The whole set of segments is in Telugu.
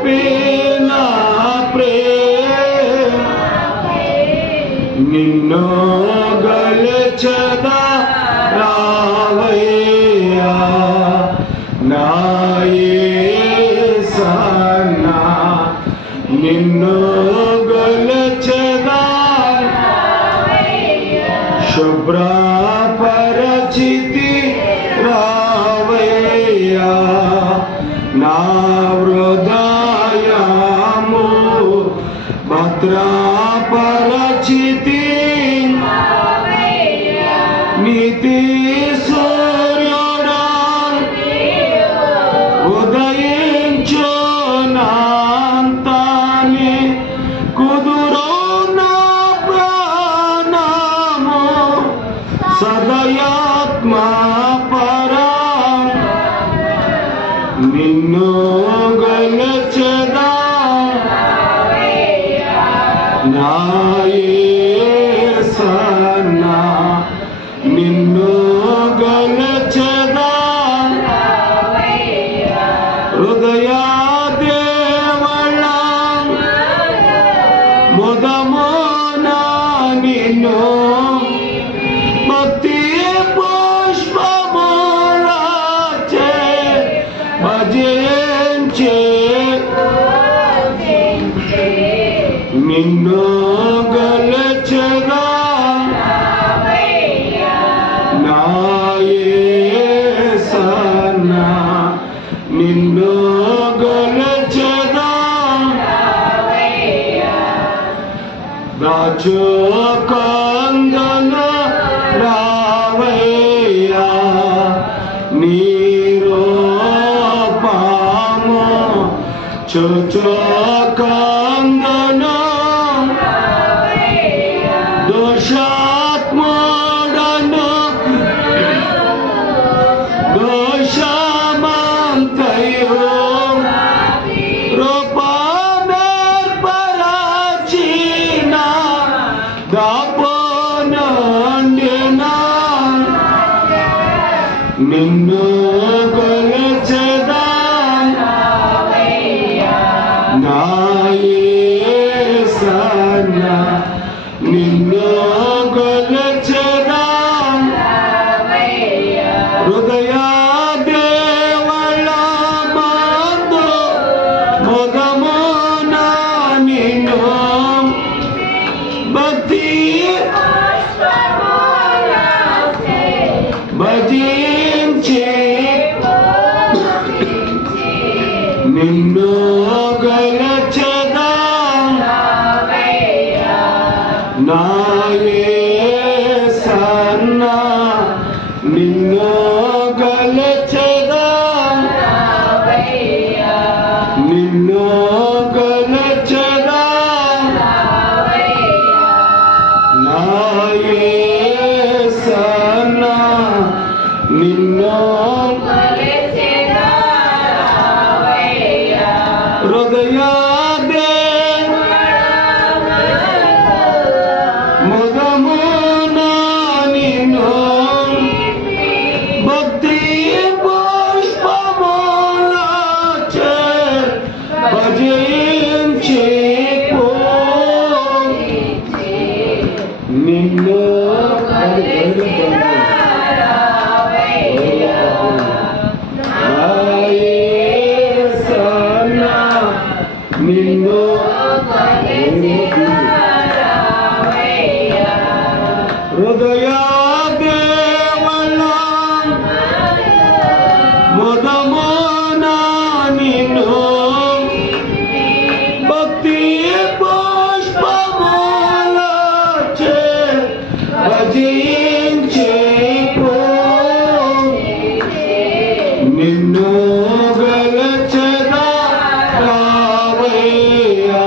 చూపిన ప్రేమ నిన్ను గెలిచెదా రావయ్యా నా యేసన్నా నిన్ను గెలిచెదా శుభ్రపరచితి రావయ్యా నా హృదయము భద్రపరచితి నీతి సూర్యుడా ఉదయించునంతనే కుదురు నా ప్రాణము సదయాత్మ పరం నిన్ను గెలిచెదా నా యేసన్నా నిన్ను గెలిచెదా హృదయ దేవళ ముదమున నిన్ను భక్తి పుష్పములచే భజించే నిన్ను గెలిచెదా నా యేసన్నా నిన్ను గెలిచెదా రాజుకందన రావయ్యా నీరూపము చూచుకందన దోషాత్ముడను దోషమంతయు రూపమేర్పరచిన దాపునండిన నిన్ను గెలిచెదా నా యేసన్నా నిన్ను గెలిచెదా హృదయ దేవళ మందు ముదమున నిన్ను భక్తి భజించి నిన్ను గెలిచెదా నా యేసన్నా నిన్ను గెలిచెదా నిన్ను గెలిచెదా నా యేసన్నా నిన్ను హృదయ ముదమున నిన్ను భక్తి పుష్పములచే భజించి నిన్ను నా యేసన్నా నిన్ను హృదయ దేవళ ముదమున నిన్ను భక్తి పుష్పములచే భజించి నిన్ను గెలిచెదా రావయ్యా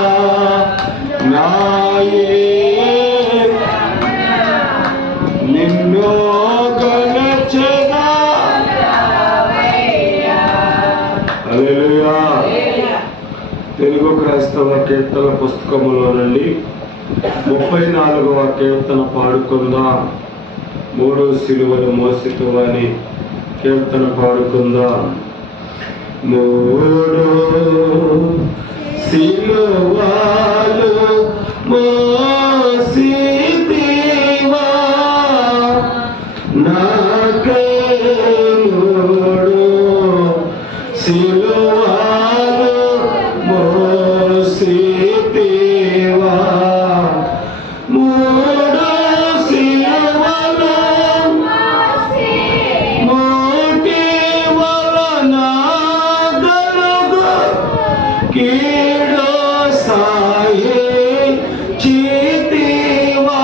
నా నిన్ను గెలిచెదా హల్లెలూయా. తెలుగు క్రైస్తవ కీర్తన పుస్తకములో నుండి 34వ కీర్తన పాడుకుందాం. 3 సిలువలు మోసితువని కీర్తన పాడుకుందాం. మూడు సిలువలు మోసితివా నాకై మూడు సిలువలు మోసితివా మూడు సిలువలు మోటి వలన గలుగు కీడు సహించితివా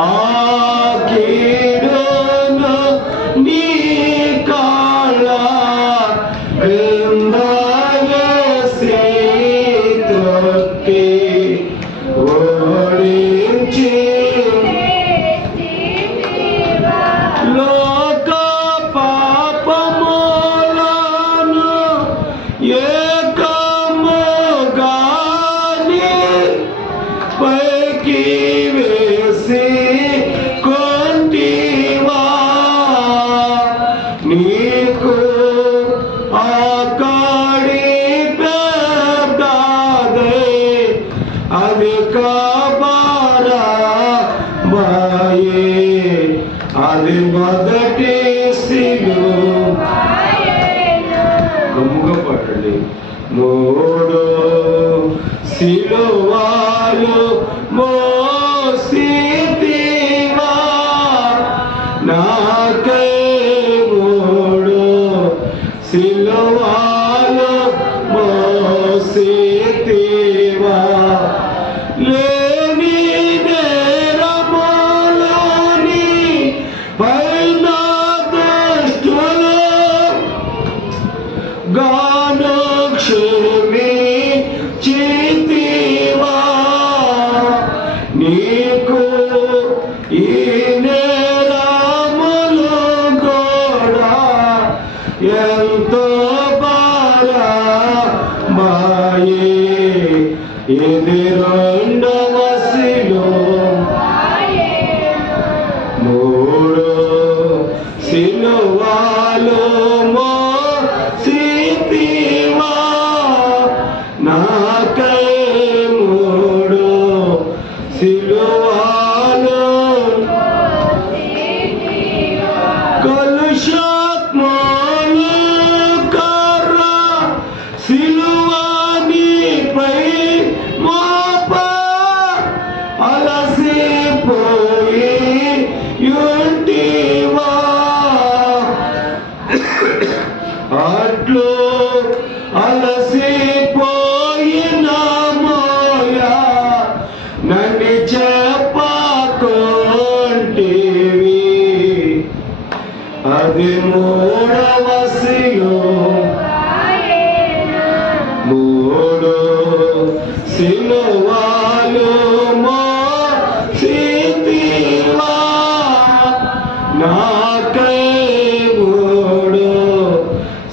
ఆ కీడును నీ కాళ్ళ క్రింద వేసి త్రొక్కి ఓడించి లోక పాపములను ఏకముగాని పైకి వేసి కొంటివా నీకు ఆకాడి పెద్దదే అది కాబరాబాయే అది మొదటి సిలువ గమ్ముగా పడండి మూడు సిలువలు మోసితివా నాకై మూడు సిలువలు మోసితివా లేని నేరములోని పైన దుష్టులు గాను క్షమించితివా నీకు ఈ నేరములు కూడా ఎంతో బలమాయే ఇది రెండవ సిలువ మూడు సిలువలు మోసితివా నాకై మూడు సిలువలు కలుషాత్మలు కర్ర సిలువనిపై మోప అలసిపోయి యుంటివా అట్లు అలసిపోయిన మోయ నన్ను చెప్పకుంటివి అది మూడవ సిలువ మూడు సిలువలు మోసితివా నాకై మూడు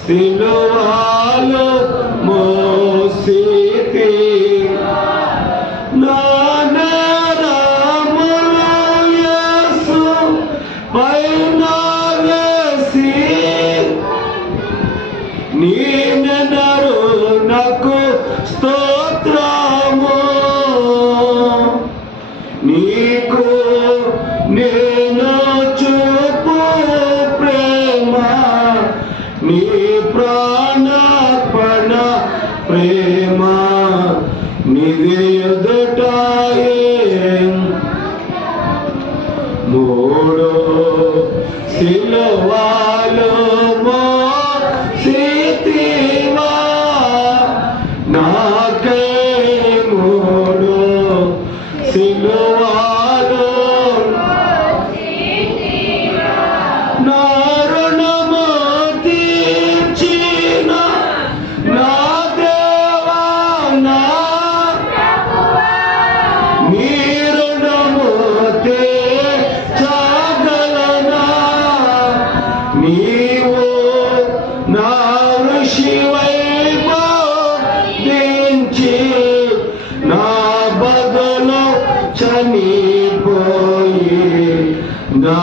సిలువలు మోసితివా నా నేరములు యేసు పైన వేసి నీ నరునకు స్తోత్రము నీకు నేను చూపు ప్రేమ నీ ప్రాణపణ ప్రేమ నిధి ఎదుటాయే మూడు సిలువలు మోసితివా నాకై మూడు సిలువలు నా రుణము తీర్చిన నా దేవా నా నీ రుణము తీర్చగలనా నీవు నా ఋషివై బోధించి నా బదులు చనిపోయి నా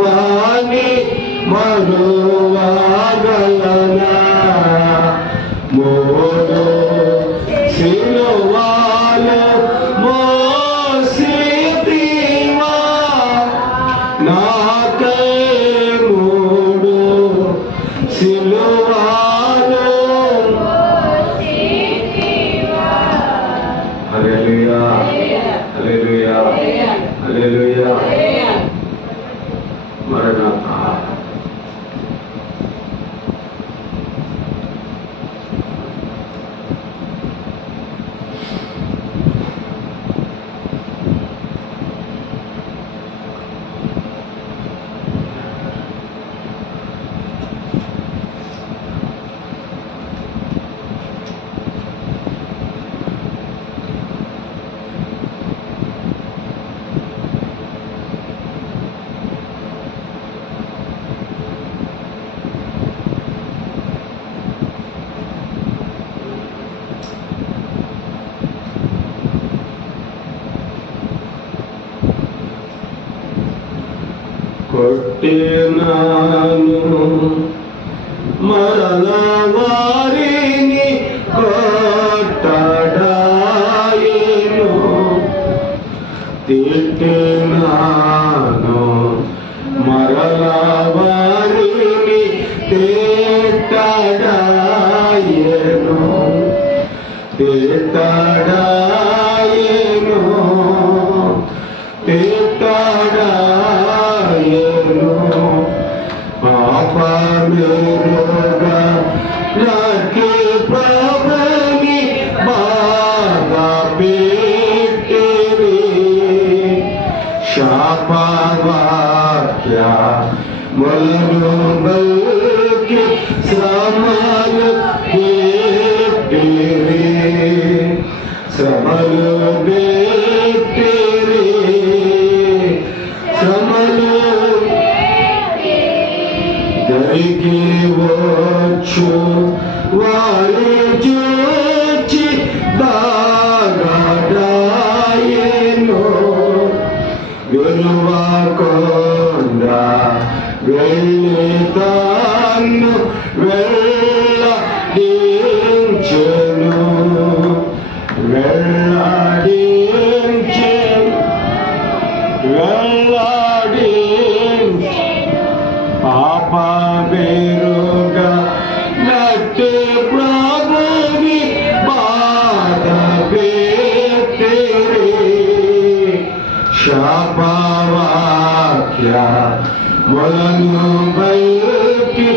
వాణి మరువగలనా పెట్టినాను మరల వారిని కొట్టడాయెను తిట్టినాను మరల వారిని తిట్టడాయెను తిట్టడాయెను తిట్టడాయెను పాపమెరుగా నాకి ప్రభుని బాధ పెట్టిరి శాపవాక్య ములను బల్కి శ్రమలు పెట్టిరి శ్రమలు పెట్టిరి శ్రమలు దరికి వచ్చు వారి చూచి దాగడాయెను విలువకుండా వెళ్ళి తాను వెళ్ళడించెను పాపమెరుగా నట్టి ప్రభుని బాధ పెట్టిరి శాపవాక్య ములను బల్కి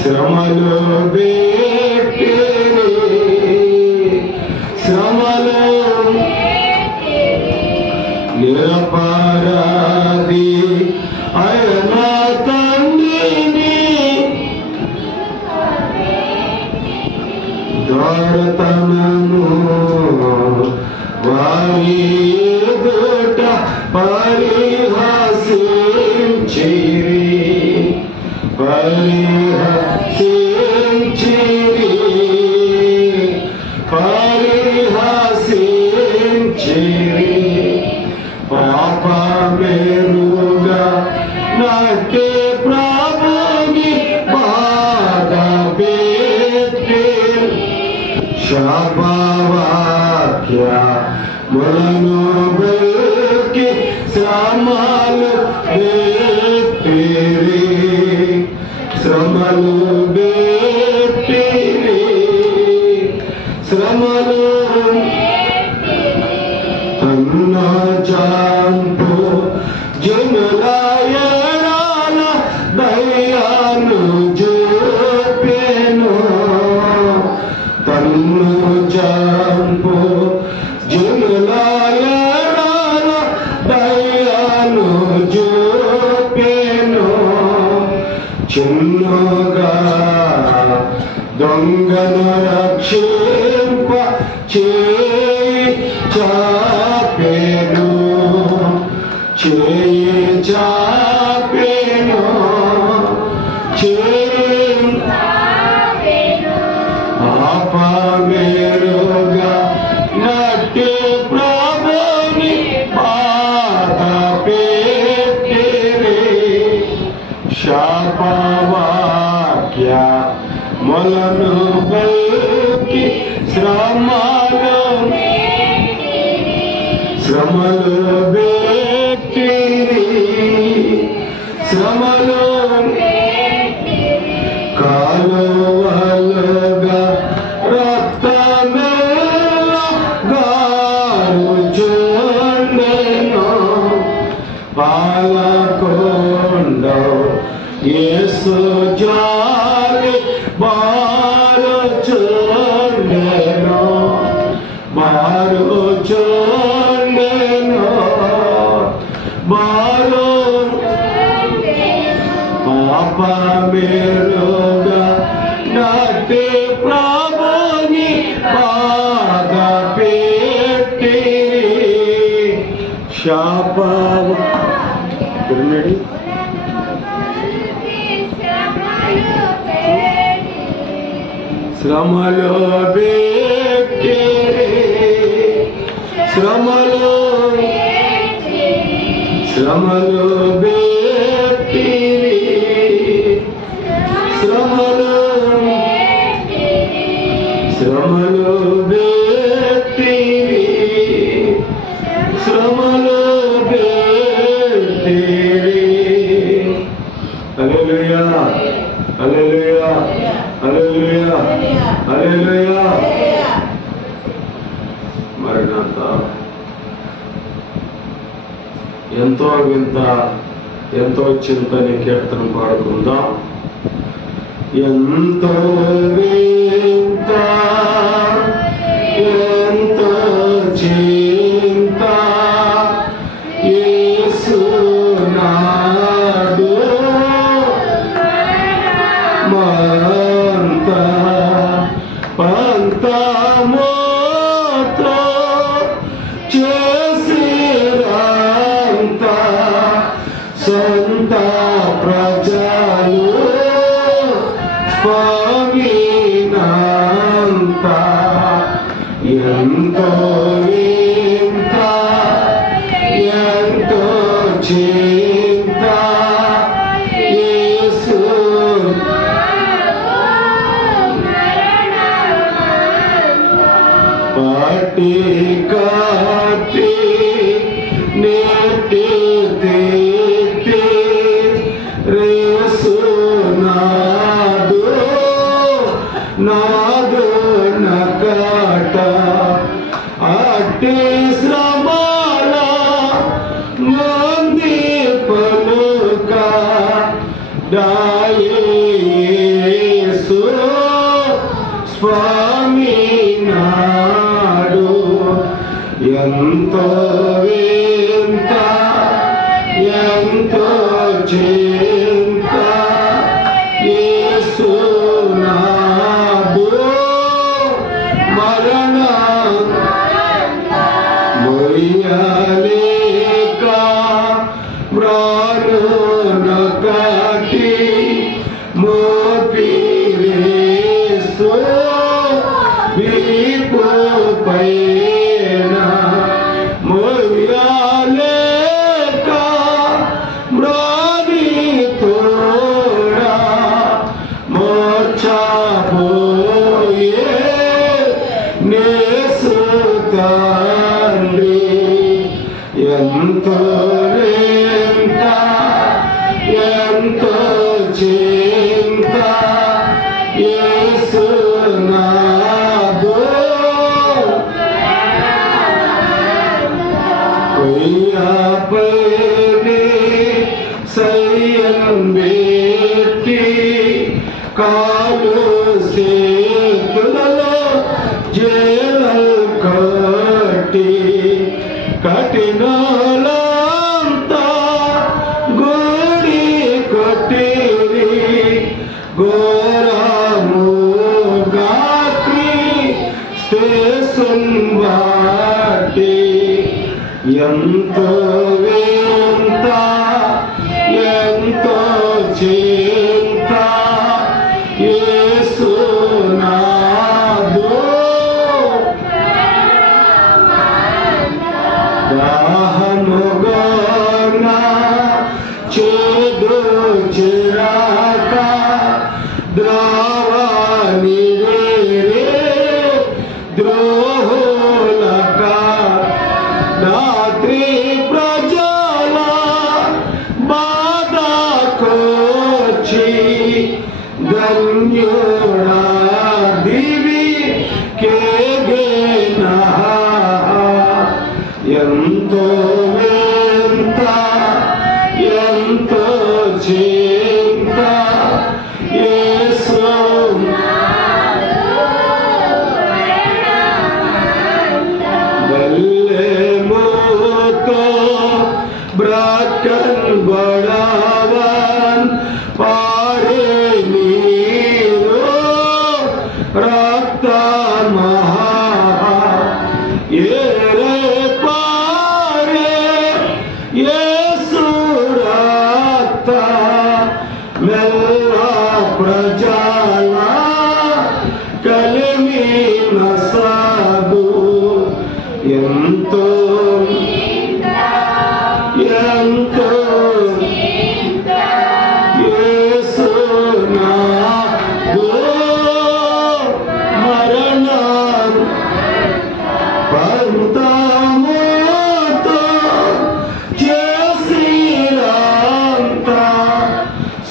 శ్రమలు పెట్టిరి శ్రమలు నిరపరాధి ఆయన తండ్రిని దొరతనము వారి ఎదుట పరిహసించిరి పాపమెరుగా నాటి ప్రభుని బాధ పెట్టిరి శాపవాక్య ములను బల్కి శ్రమలు పెట్టిరి శ్రమలు పెట్టిరి శ్రమలు తన్న జాంపు జనుల ఎడల దయను చూపెను తన్ను జాంపు జనుల ఎడల దయను చూపెను చిన్నగా దొంగను రక్షింప చేయి చాపెను పాపమెరుగా నట్టి ప్రభుని బాధ పెట్టిరి శాపవాక్య ములను బల్కి శ్రమలు పెట్టిరి శ్రమలు కాలువలుగా రక్తమెల్ల గారుచుండెను పాలకొండవు యేసు జాలి బారుచుండెను పాపమెరుగా నట్టి ప్రభుని బాధ పెట్టిరి శాపవాక్య శ్రమలు పెట్టిరి శ్రమలు శ్రమలు బెట్టిరి శ్రమలు బెట్టిరి శ్రమలు బెట్టిరి. హల్లెలూయా హల్లెలూయా హల్లెలూయా హల్లెలూయా. మరణాత ఎంతో వింత ఎంతో చింతని కీర్తన పాడుకుందాం. ఎంతో వింత ఎంతో చింత యేసు నాడు మంత పంతమోతో చేసిరంత సొంత ప్రజలు స్వామినంత ఎంతో వింత ఎంతో చింత యేసు పాటి కాటి నేటి తీర్తి రేసు నాదు నాదు నకట అట్టి శ్రమల మంది పలుక యేసు స్వామి నాడు ఎంతో వింత ఎంతో చింత యేసు నాడు మరణ మొయ్యలేక మ్రానునకటి మోపిరేసు వీపు పైన మొయ్యలేక మ్రాని తోడా మోర్చపోయే నేసు తండ్రి ఎంతో వింత ఎంతో చింత యేసు నాదు కొయ్యపైని సయ్యం బెట్టి కాలు సేతులలో జేలల్ కట్టి కఠినాలంతా గోడి కొట్టిరి ఘోరముగాకి స్టేషన్ వాటి ఎంతో వింత ఎంతో చింత యేసు నాదు దాహముగోన చేదు చిరాక ద్రావణి ద్రోహులక రాత్రి ప్రజల బాధకొచ్చి ధన్యుడా దివి కేగేన ఎంతో వింత ఎంతో చింత యేసు బల్లెముతో బ్రాకన్ బడావన్ పారే నీరు రక్త మహా ఏరే పారే యేసు రక్త మెల్ల ప్రజల కలిమి నసాదు ఎంతో ఎంతో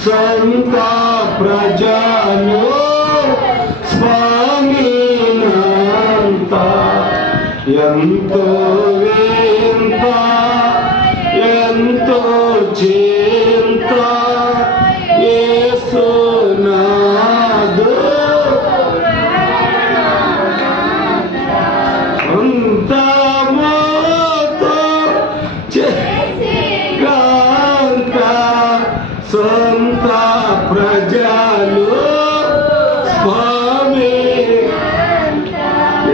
సంత ప్రజలు స్వామినంత ఎంతో వింత ఎంతో చింత యేసునాథు అంతముతో చేసిగాక సంత ప్రజలు స్వామి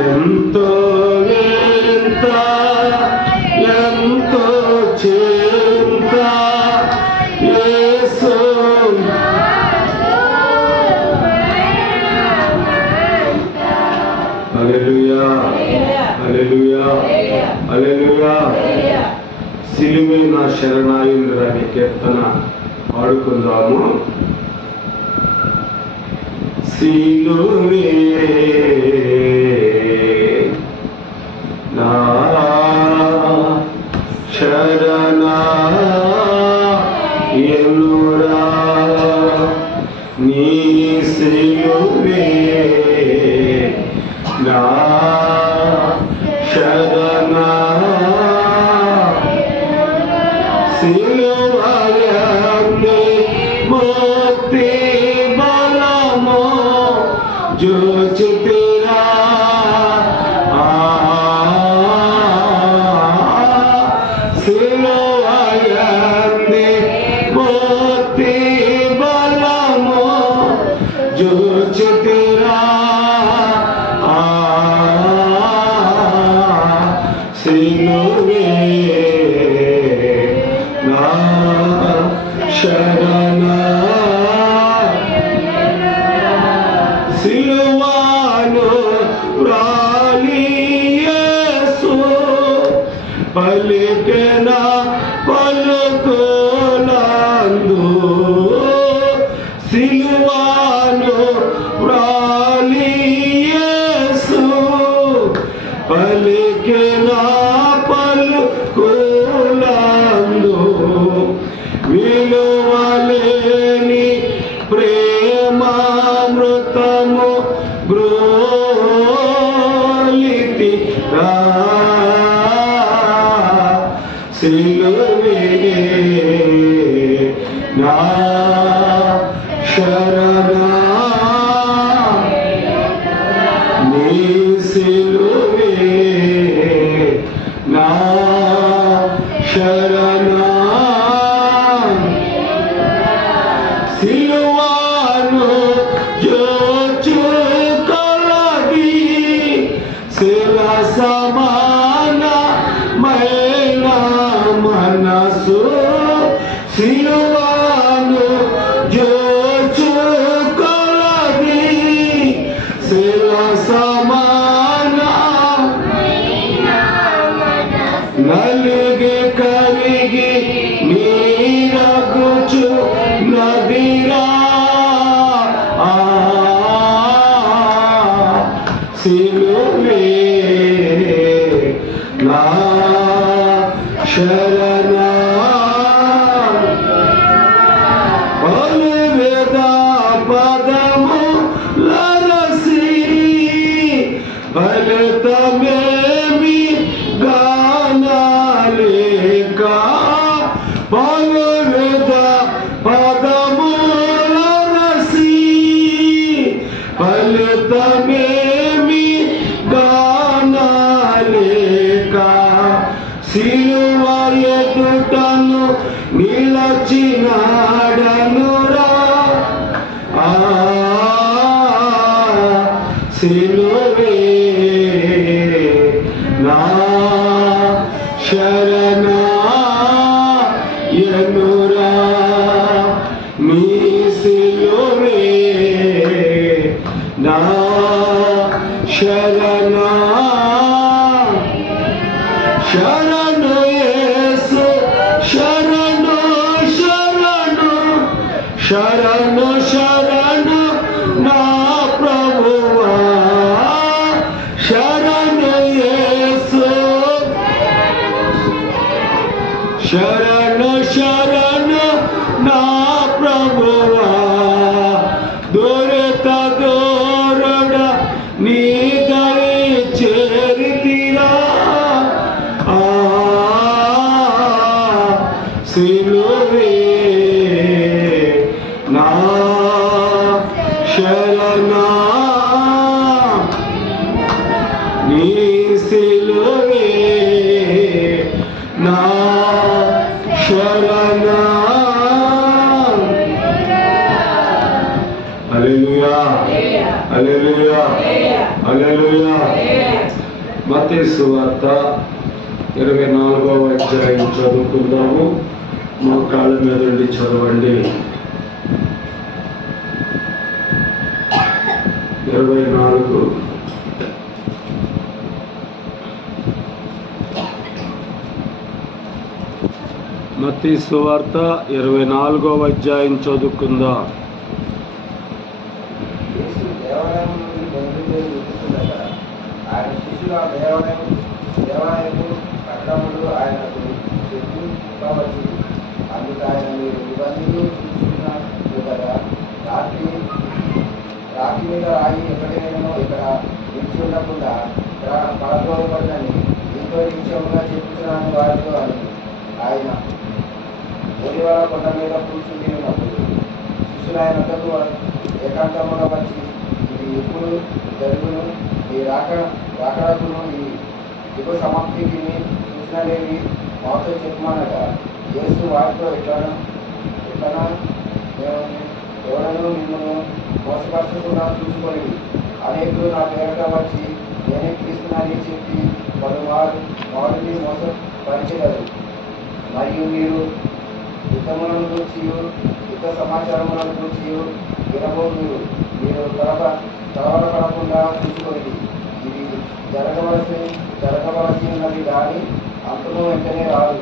ఎంతో వింత ఎంతో చింత యేసు హల్లెలూయా హల్లెలూయా హల్లెలూయా. సిలువే నా శరణాయుంద్రని కీర్తన పాడుకుందాము. సిలువే నా శరణాయురా నీ సిలువే నా శరణా సిలువయే ముక్తి బలము జోచితిరా సిలువయే ముక్తి బలము జోచితిరా సిలువే నా శరణా సిలువను రాలి యేసు పలికెన పలుకులందు సిలువను రాలి యేసు పలికెన పలుకులందు విలువలేని ప్రేమామృతము గ్రోలితి సిలువే నా శరణా నీ సిలువే నా శరణా సిలువను జోచుకొలది శిల సమానమైన మనసు సిలువను జోచుకొలది శిల సమాన నలిగి కరిగి నీరగుచు నదిరా సిలువే నా శరణా పలువేద పదము లరసి ఫలితమేమి గానాలేక పలువేద పదము లరసి ఫలితమేమి గానాలేక సిలువ ఎదుటను నిలచినాడనురా సిలువే నా శరణా ఎనురా నీ సిలువే నా శరణా శరణు యేసు శరణు శరణు శరణు శరణు నా ప్రభువా శరణు యేసు శరణు శరణు నా ప్రభువా హల్లెలూయా. మత్తయి సువార్త 24వ అధ్యాయం చదువుకుందాము. మా కాళ్ళ మీద ఉండి చదవండి. 24 మత్తయి సువార్త 24వ అధ్యాయం చదువుకుందాం. ఆయన శిష్యుల దేవాలయము కట్టడములు ఆయనకు చెప్పవచ్చు. అందుకు ఆయన మీరు ఇవన్నీ చూస్తున్నారు కదా, రాత్రి మీద రాయి ఎక్కడైనా ఇక్కడ నిలిచి ఉండకుండా పడద్రోయబడినని ఎంతో నిశ్చయముగా చెప్తున్నాను వారితో అని. ఆయన ఒలివల కొండ మీద కూర్చుని ఉన్నప్పుడు శిష్యులు ఆయన వద్దకు ఏకాంతముగా వచ్చి, ఇది ఎప్పుడు జరుగును, ఈ రాకడకును ఈ యుగ సమాప్తికి సూచనలేవి మాతో చెప్పమనగా, యేసు వారితో ఎట్లనా ఎవడను మిమ్మల్ని మోసపరచకుండా చూసుకొని అనేకులు నా పేరట వచ్చి నేనే క్రీస్తునని చెప్పి వారిని మోసపరిచెదరు. మరియు మీరు యుద్ధములను గురించి యుద్ధ సమాచారములను గురించి వినబోదు. మీరు కలవరపడకుండా చూసుకోండి. ఇది జరగవలసి ఉన్నది కానీ అంతము వెంటనే రాదు.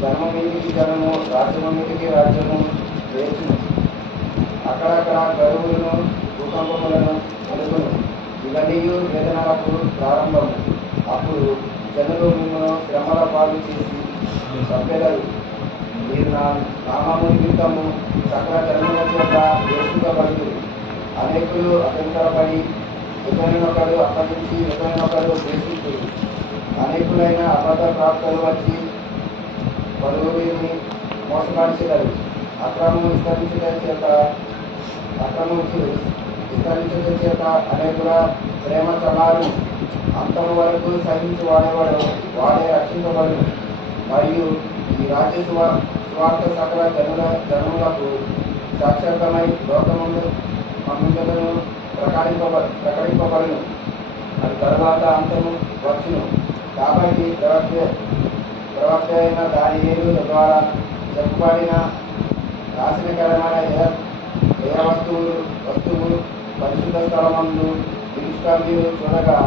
జన్మ మీదికి జనము, రాజ్యము మీదికి రాజ్యము లేచును. అక్కడక్కడ గరువులను భూకంపములను కలుగును. ఇవన్నీ వేదనలకు ప్రారంభము. అప్పుడు జనులు మిమ్మల్ని శ్రమల పాలు చేసి చంపెదరు. మీరు నా నామము నిమిత్తము సకల జన్మల చేత వేసుకబడుతుంది. అనేకులు అభ్యంతరపడి ఒకరినొకరు అప్పగించి ఒకరినొకరు ద్వేషించురు. అనేకులైన అబద్ధ ప్రాప్తులు వచ్చి పలువురిని మోసపరిచెదరు. అక్రమం విస్తరించడం చేత అనేకుల ప్రేమ చల్లారు. అంతము వరకు సహించి వాడేవాడు వాడే రక్షించబడు. మరియు ఈ రాజ్య స్వార్థ సకల జనములకు సాక్షాత్మై లోకమును మమ్ములను ప్రకటింపబడును. అది తర్వాత అంతము వచ్చును. కాబట్టి ప్రవక్త అయిన దానియేలు ద్వారా చెప్పబడిన నాశనకరమైన ఏ వస్తువు పరిశుద్ధ స్థలమందు మీరు చూడగా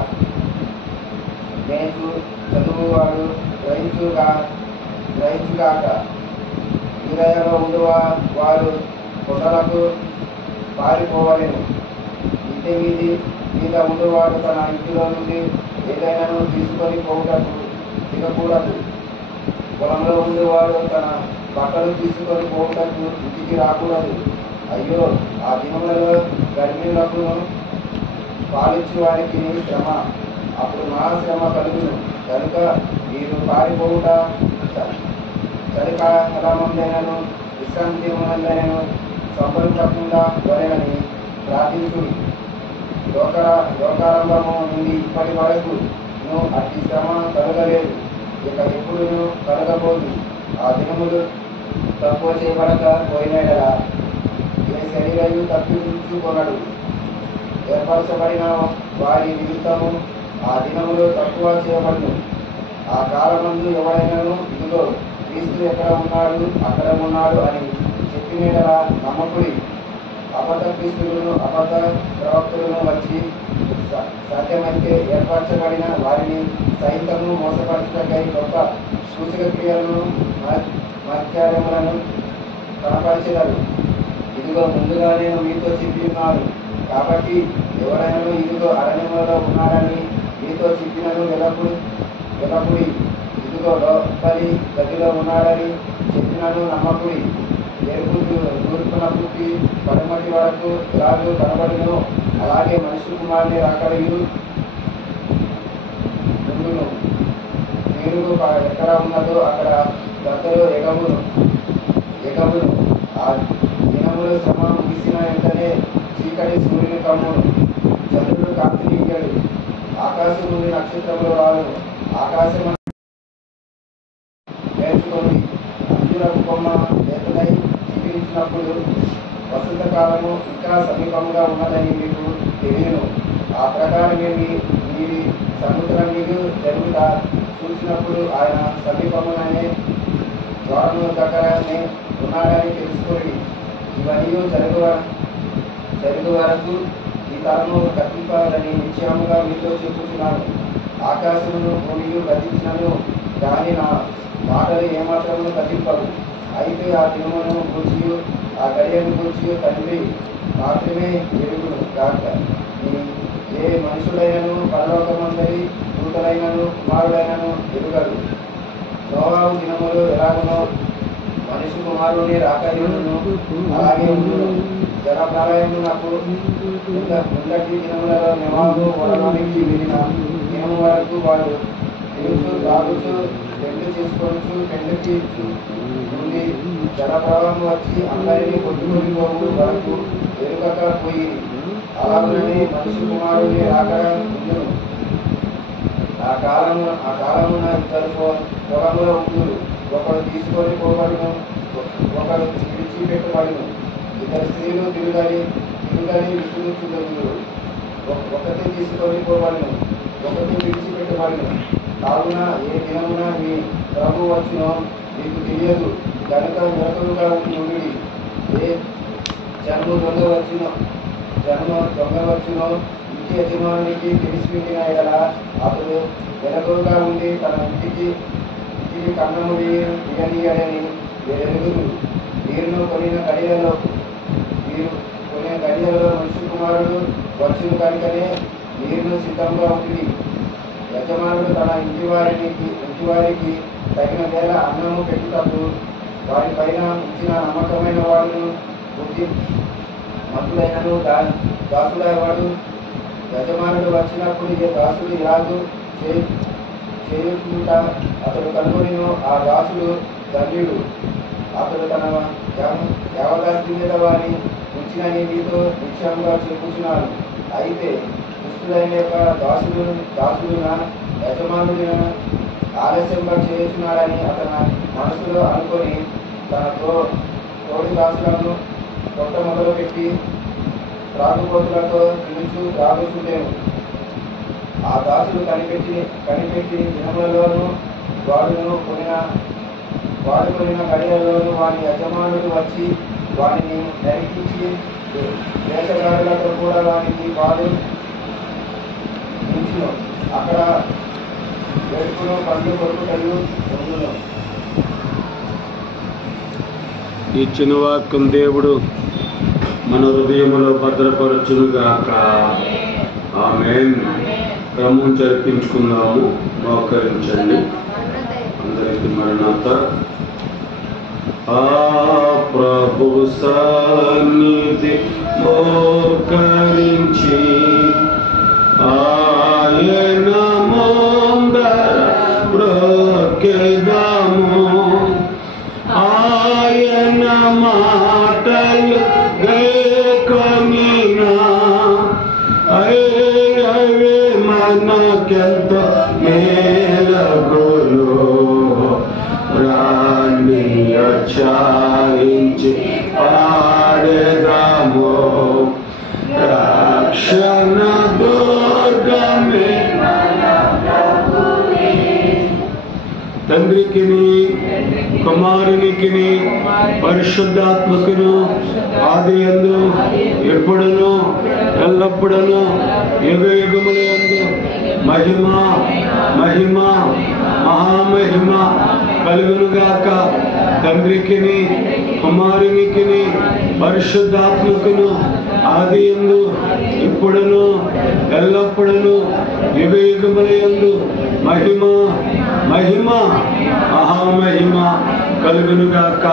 మేకు చదువువాడు గ్రహించుగాక. హృదయంలో ఉండువా వారు కొండలకు పారిపోవలేను. ఇంటి మీద ఉండువాడు తన ఇంటిలో నుండి ఏదైనా తీసుకొని పోవుటకు దిగకూడదు. పొలంలో ఉండేవాడు తన బట్టలు తీసుకొని పోవుటకు ఇంటికి రాకూడదు. అయ్యో, ఆ దినములలో గర్భిణులకు పాలించు వారికి శ్రమ, అప్పుడు మహాశ్రమ కలుగును. కనుక మీరు పారిపోవుట చలికాలమందైనను విశ్రాంతి దినమందైనను సంభవించకుండా వలెనని ప్రార్థించుడి. లోకారంభము నుండి ఇప్పటి వరకు అతి శ్రమ కలగలేదు, ఇక ఎప్పుడు కలగబోదు. ఆ దినములు తక్కువ చేయబడక పోయినలా ఏ శరీరము తప్పించుకొనడు. ఏర్పరచబడిన వారి నిమిత్తము ఆ దినములు తక్కువ చేయబడును. ఆ కాలమందు ఎవరైనాను ఇదిగో క్రీస్తు ఎక్కడ ఉన్నాడు అక్కడ ఉన్నాడు అని చెప్పినలా నమ్మకుడి. అబద్ధ క్రీస్తులను అబద్ధ ప్రవక్తలను వచ్చి సాధ్యమైతే ఏర్పరచబడిన వారిని సైతము మోసపరచుటకై గొప్ప సూచక క్రియలను మత్కార్యములను కనపరిచెదరు. ఇదిగో ముందుగా నేను మీతో చెప్పి ఉన్నాను. కాబట్టి ఎవరైనా ఇదిగో అరణ్యములో ఉన్నాడని మీతో చెప్పినను వెలకుడి. ఇదిగో లోపలి గదిలో ఉన్నాడని చెప్పినను నమ్మకుడి. తూర్పున పుట్టి పడమటి వరకు ఎలాగో కనబడును అలాగే మనిషి కుమారుని రాకడయు ఉండును. నీరు ఎక్కడ ఉన్నదో అక్కడ గద్దలు ఎగవును. ఆ దినములు శ్రమ ముగిసిన వెంటనే చీకటి సూర్యుని కమ్మును, చంద్రుడు కాంతిని ఇయ్యడు, ఆకాశం నుండి నక్షత్రములు రావును. ఆకాశం నేర్చుకొని అంజురపు కొమ్మ లేతనై చిగురించినప్పుడు వసంతకాలము ఇంకా సమీపంగా ఉన్నదని మీకు తెలియను. ఆ ఆ ప్రకారమే మీరు సముద్రం మీకు జరుగుతా చూసినప్పుడు ఆయన సమీపముననే ద్వారము దగ్గరనే ఉన్నాడని తెలుసుకొని ఇవన్నీ జరుగు వరకు ఈ తరము గతింపాలని నిశ్చయముగా మీతో చెప్పుతున్నాను. ఆకాశమును భూమియు గతించినను కానీ నా మాటలు ఏమాత్రము గతింపవు. అయితే ఆ దినమును గూర్చియు ఆ గడియను గూర్చియు తండ్రి మాత్రమే ఎరుగును కాక ఏ మనుషుడైనను పరలోకమందరి దూతలైనను కుమారుడైనను ఎరుగరు. నోవాహు దినములు ఎలాగనో మనిషి కుమారుని రాకయును అలాగే ఉండును. జల ప్రళయమునకు ముందటి దినములలో నోవాహు ఓడలోనికి వెళ్ళిన దినము వరకు వాడు తిరుగుచు తాగుచు పెళ్లి చేసుకొనుచు పెళ్లికి నుండి జల ప్రవాహం వచ్చి అందరినీ కొట్టుకొని పోవు వరకు ఎరుగక పోయి అలాగనే మనిషి కుమారుని రాక ఉండును. ఆ కాలమున ఇద్దరు పొలంలో ఉండురు. ఒకడు తీసుకొని పోబడును, ఒకడు విడిచిపెట్టబడును. ఇద్దరు స్త్రీలు తిరుగని విసురుచుందురు. ఒకటి తీసుకొని పోబడును, ఒకటి విడిచిపెట్టబడును. కావున ఏ దినమున మీ ప్రభు వచ్చునో మీకు తెలియదు కనుక మెలకువగా ఉండి ఏ జన్మ దొంగ వచ్చునో ఇంటి యజమానికి తెలిసిపెట్టిన ఎడల అతడు మెలకువగా ఉండి తన ఇంటికి కన్నము వేయనీయడని ఎరుగురు. మీరు కొనిన గడియలలో మనిషి కుమారుడు వచ్చును కనుకనే మీరు సిద్ధంగా ఉంటుంది. యజమానుడు తన ఇంటివారికి తగిన వేళ అన్నము పెట్టుటకు వారి పైన ఉంచిన నమ్మకమైన వాడును బుద్ధి మంతుడైనను దాసుడైవాడు. యజమానుడు వచ్చినప్పుడు ఏ దాసుడు ఇలాగూ చేయుకుంటా అతడు కనుగొనిను ఆ దాసుడు ధన్యుడు. అతడు తన యావదాస్తి మీద వారిని ఉంచినని మీతో నిశ్చయంగా చెప్పుచున్నాను. అయితే దుష్టుడైన యొక్క దాసుడున యజమానుడిన ఆలస్యంగా చేయుచున్నాడని అతని మనసులో అనుకొని తన తోడి దాసులను కొట్ట మొదలుపెట్టి త్రాగుబోతులతో తినుచు త్రాగుచుండెను. ఆ దాసుడు కనిపెట్టి దినములలోనూ వాడుకొనిన గడియలలోనూ వాని యజమానుడు వచ్చి వానిని నరికించి వేషగాడులతో కూడా వానికి పాలు ఉంచును. అక్కడ వెడుపును పండ్లు కొరుకుటయు ఉండును. ఇచ్చిన వాక్యం దేవుడు మన హృదయములో భద్రపరచునుగాక. ఆమేన్. క్రమం జరిపించుకుందాము. మోకరించండి. అందరికీ మరణాత. ఆ ప్రభు సన్నిధి మోకరించి ఆయన ముందర బ్రొక్కెదాము. ఆయన మాటలు గైకొనినా అవే మనకెంతో మేలగును. రాణియ చాయించి పాడేదాము. రక్షణ దుర్గమే తండ్రికిని కుమారునికిని పరిశుద్ధాత్మకును ఆదియందు ఎప్పుడును ఎల్లప్పుడును యుగయుగములందు మహిమ మహిమ మహామహిమ కలుగునుగాక. తండ్రికిని కుమారునికిని పరిశుద్ధాత్మకును ఆదియందు ఇప్పుడును ఎల్లప్పుడును యుగయుగములందు మహిమ మహిమ మహామహిమ కలుగునుగాక.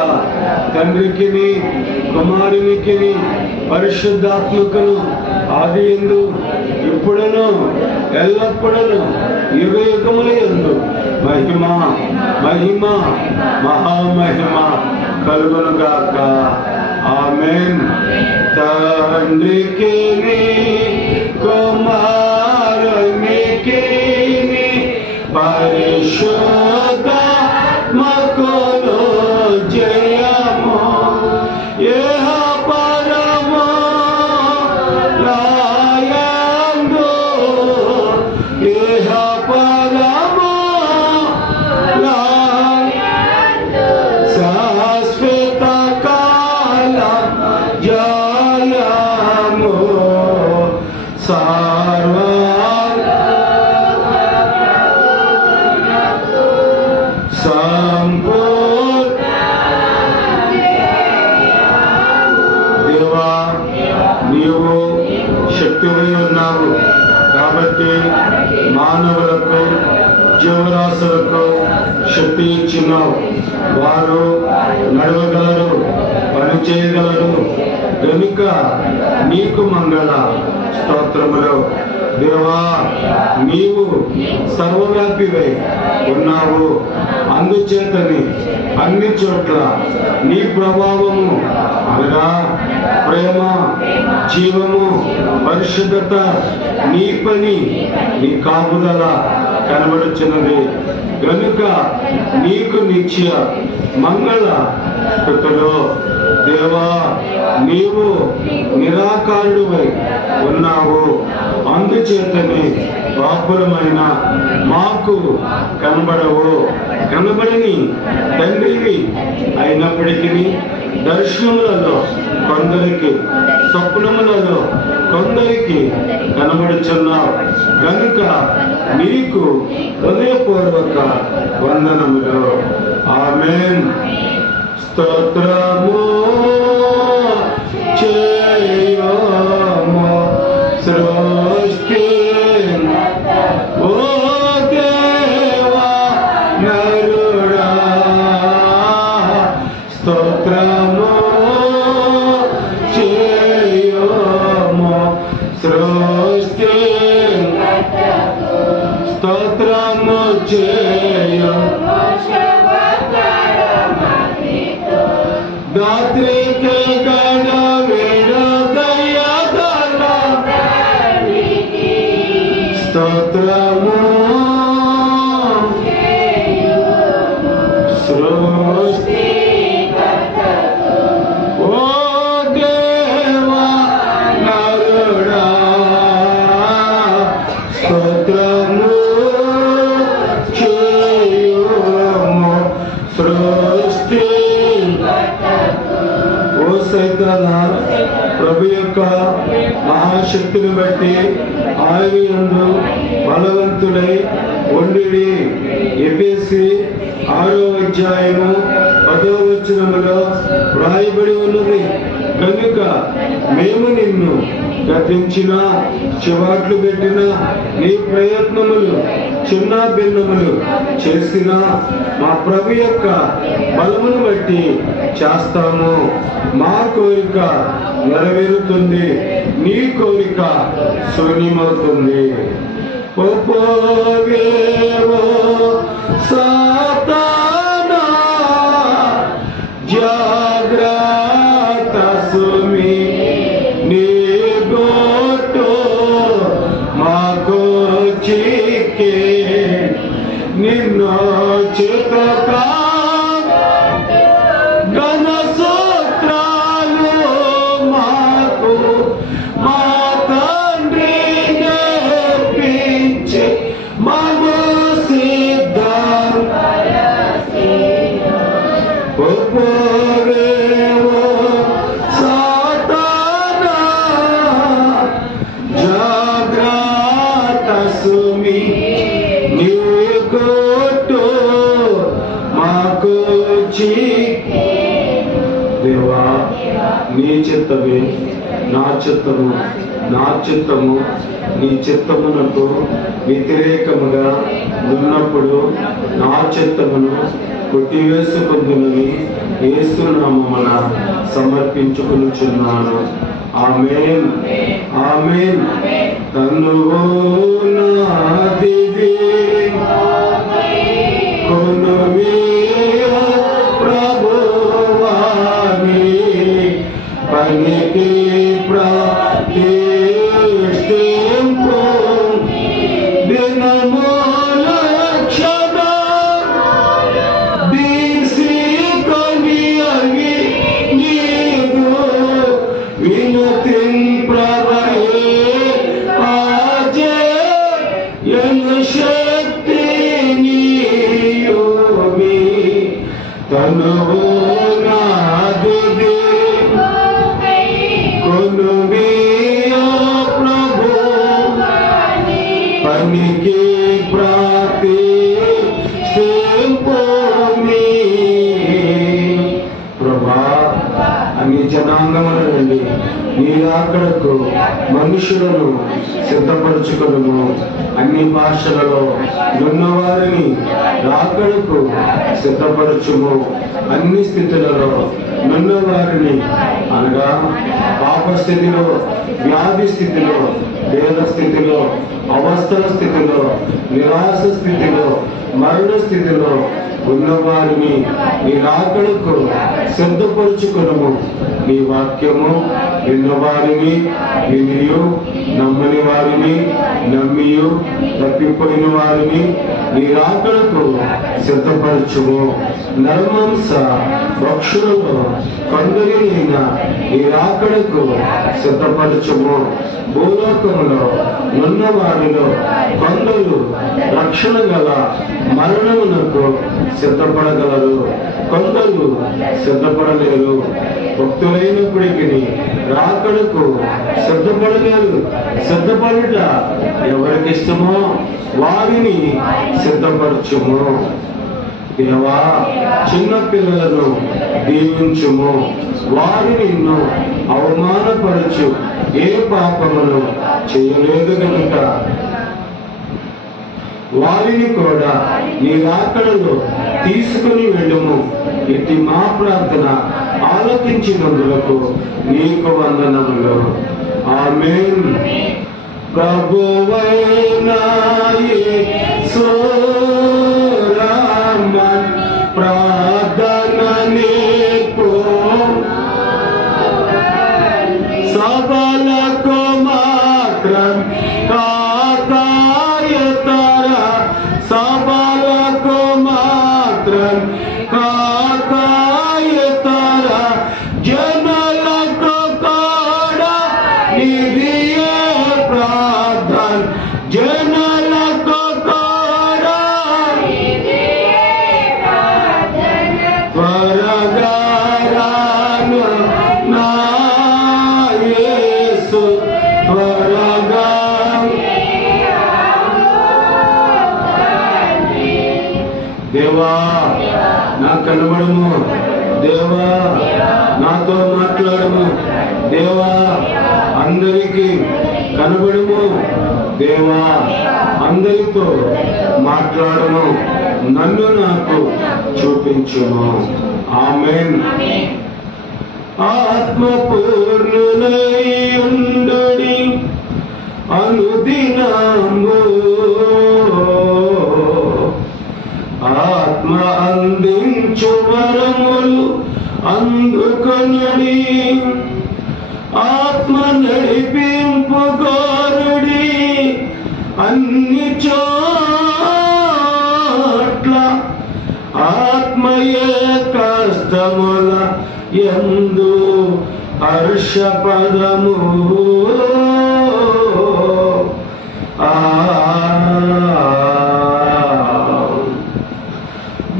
తండ్రికిని కుమారునికిని పరిశుద్ధాత్మకును ఆదియందు ఇప్పుడును ఎల్లప్పుడును యుగయుగములందు మహిమ మహిమ మహామహిమ కలుగునుగాక. ఆమేన్. తండ్రికిని కుమారునికిని పరిశుద్ధాత్మకును జయము. యెహోవా పరము లాయందు బట్టి మానవులకు జీవరాశులకు శక్తి ఇచ్చినావు. వారు నడవగలరు, పని చేయగలరు గనుక నీకు మంగళ స్తోత్రములు. దేవా, నీవు సర్వవ్యాపివై ఉన్నావు. అందుచేతని అన్ని చోట్ల నీ ప్రభావము అనగా ప్రేమ, జీవము, పరిశుద్ధత, నీ పని, నీ కాపుదల కనబడుచున్నది గనుక నీకు నిత్య మంగళ స్తుతులు. దేవా, నీవు నిరాకారుడువై ఉన్నావు. అందుచేతని పాపులమైన మాకు కనబడవు. కనబడని తండ్రివి అయినప్పటికీ దర్శనములలో కొందరికి, స్వప్నములలో కొందరికి కనబడుచున్నావు గనుక నీకు హృదయపూర్వక వందనములు. ఆమేన్. స్తోత్రము చేయము సృష్టి ఓ దేవా నరుడా. స్తోత్రము చేయము సృష్టి స్తోత్రము చేయము దాత్రికే గణ విడదయదల స్తోత్రము సృష్టి ఓ దేవా నరుడా. స్తోత్రము చేయము సృష్టి. ఓ సైతానా, ప్రభు యొక్క మహాశక్తిని బట్టి ఆయన బలవంతుడై ఉండి. ఎఫెసీ 6వ అధ్యాయము 10వ వచనములో వ్రాయబడి ఉన్నది. కనుక మేము నిన్ను గతించిన, చివాట్లు పెట్టిన, నీ ప్రయత్నములు చిన్న భిన్నములు చేసిన మా ప్రభు యొక్క బలమును బట్టి చేస్తాము. మా కోరిక నెరవేరుతుంది, నీ కోరిక శూన్యమవుతుంది. పోవేవో సాతానా జాగ్రత్త సుమి నీ గోటో మాకు చిక్కే నిన్ను చితకా ఘన సూత్రాలు మాకు మా తండ్రి నేర్పించి మము సిద్ధం పోవేవో సాతానా జాగ్రత్త సుమి నీ గోటో మాకు చిక్కే. దేవా, నీ చిత్తమే నా చిత్తము, నా చిత్తము నీ చిత్తమునకు వ్యతిరేకముగా ఉన్నప్పుడు నా చిత్తమును కొట్టివేసుకుందునని యేసు నామమున సమర్పించుకొనుచున్నాను. ఆమేన్. ఆమేన్. తనువు నాదిది కొనుమీయ ప్రభువాని పనికి ప్రతిష్ఠింపు దినముల క్షణ దీసి కొనియవి నీవు వినతి ప్రభయే ఆజే ఎను శక్తి నీయోమి తనువు నాదిది కొనుమీయ ప్రభు పనికి ప్రతిష్ఠింపు ప్రభా. నీ జనాంగముల నుండి నీ రాకడకు మనుషులను సిద్ధపరచుకొనుము. అన్ని భాషలలో ఉన్నవారిని రాకడకు సిద్ధపరచుము. అన్ని స్థితులలో ఉన్నవారిని అనగా పాప స్థితిలో, వ్యాధి స్థితిలో, భేద స్థితిలో, అవస్థల స్థితిలో, నిరాశ స్థితిలో, మరణ స్థితిలో ఉన్నవారిని నీ రాకడకు సిద్ధపరుచుకును. నీ వాక్యము విన్నవారిని వినియు, నమ్మని వారిని నమ్మియు, తప్పిపోయిన వారిని నీ రాకడకు సిద్ధపరచుము. నరమాంస భక్షులలో కొందరినైనా నీ రాకడకు సిద్ధపరచుము. భూలోకములో ఉన్న వారిలో కొందరు రక్షణ గల మరణమునకు సిద్ధపడగలరు, కొందరు సిద్ధపడలేరు. భక్తులైనప్పటికీ రాకడకు సిద్ధపడలేరు. సిద్ధపడుట ఎవరికి ఇష్టమో వారిని సిద్ధపరచుము. దేవా, చిన్న పిల్లలను దీవించుము. వారి నిన్ను అవమానపరచు ఏ పాపమును చేయలేదు కనుక వారిని కూడా నీ రాకడలో తీసుకుని వెళ్ళుము. ఇట్టి మా ప్రార్థన ఆలకించినందులకు నీకు వందనములు. ఆమేన్. ప్రభువైన యేసురామన్ ప్రార్థన నీకు సబలకు మాత్రం కాకాయతర, సబలకు మాత్రం కాకాయతర, జనలకు కూడా నిధియే ప్రార్థన, జనలకు కూడా త్వరగా రాను నా యేసు, త్వరగా. దేవా, నా కనబడము. దేవా, నాతో మాట్లాడము. దేవా, అందరికీ కనబడము. దేవా, అందరితో మాట్లాడము. నన్ను నాకు చూపించుము. ఆమేన్. ఆత్మపూర్ణులై ఉండుడి అనుదినము, ఆత్మ అందించు వరములు అందుకొనుడి, ఆత్మ నడిపింపు కోరుడి. అన్ని చోట్ల ఆత్మయే కష్టముల యందు హర్షపదము.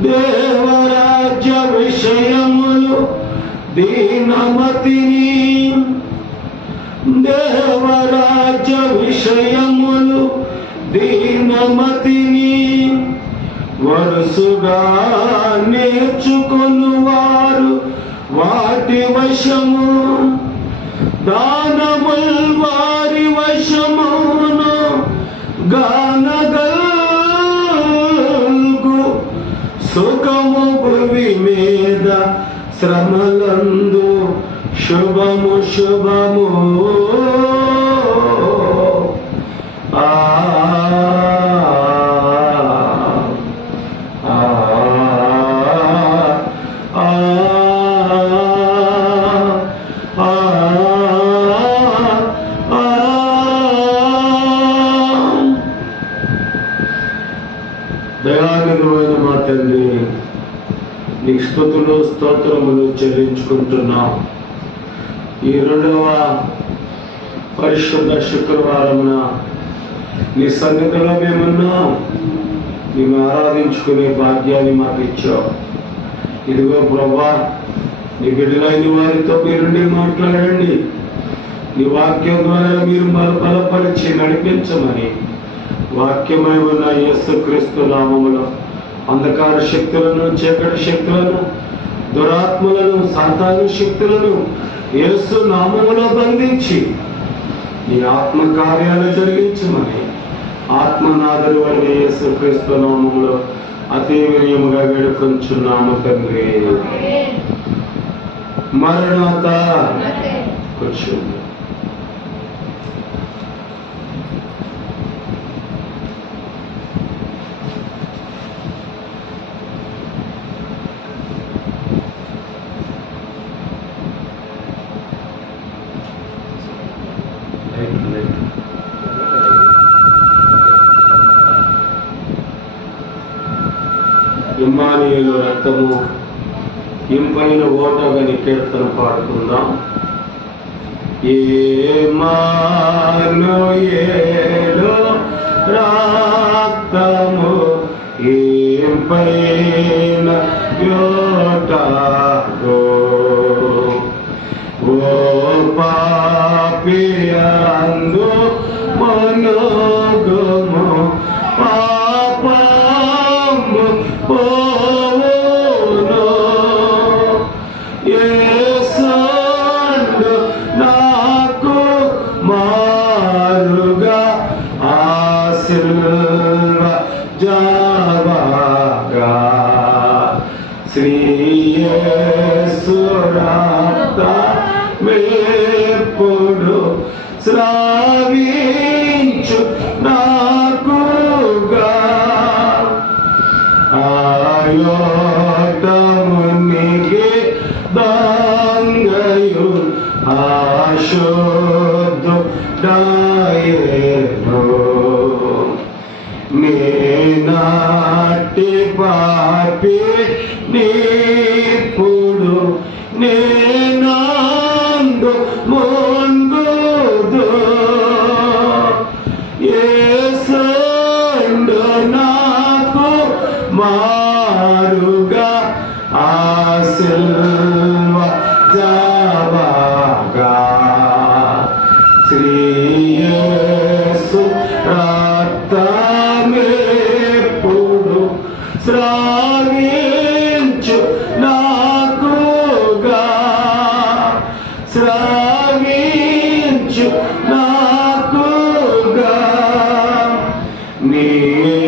దేవరాజ్య విషయములు దీనమతిని, దేవరాజ్య విషయములు దీనమతిని వరుసగా నేర్చుకుని వారు వాటి వశము, దానముల్ వారి వశమును గానగల్గు, సుఖము భువి మీద శ్రమలందు శుభము శుభము. దయానిధుడైన మా తండ్రి, నీ స్తుతులు స్తోత్రములు చెల్లించుకుంటున్నాం. ఈ రెండవ పరిశుద్ధ శుక్రవారమున నీ సన్నిధిలో మేమున్నాం. మేము ఆరాధించుకునే భాగ్యాన్ని మాకు ఇచ్చావు. ఇదిగో ప్రభా, నీ బిడ్డలైన వారితో మీరుండి మాట్లాడండి. నీ వాక్యం ద్వారా మీరు బలపరిచి నడిపించమని వాక్యమై ఉన్న యేసుక్రీస్తు నామములో అంధకార శక్తులను, చీకటి శక్తులను దురాత్మలను సాతాను శక్తులను యేసు నామములో బంధించి నీ ఆత్మ కార్యాలు జరిగించమని ఆత్మనాథుడు అని యేసు క్రీస్తు నామములో అతి వినయముగా వేడుకొంచున్నాము తండ్రి. మరణాత కూర్చోండి. ఇమ్మానుయేలు రక్తము ఇంపైన ఓటగని కీర్తన పాడుకుందాం. ఇమ్మానుయేలు రక్తము ఇంపైన ఓటగో ఓ పాపియందు మనోగము పాపము పోవును యేసు నాకు మారుగా ఆశీర్వ జావగా శ్రీ యేసు రక్త మెప్పుడు శ్రావించు నాకుగా ఆయోటమునికి దంగయు ఆశోద్దు డాయేను నేనాటి పాపి నీప్పుడు నేనందు ముందుదు యేసండు నాకు మారుగా ఆశీర్వ జావగా శ్రీ యేసు రక్తమెప్పుడు శ్రావించు నాకుగా శ్రావించు నాకుగా నీ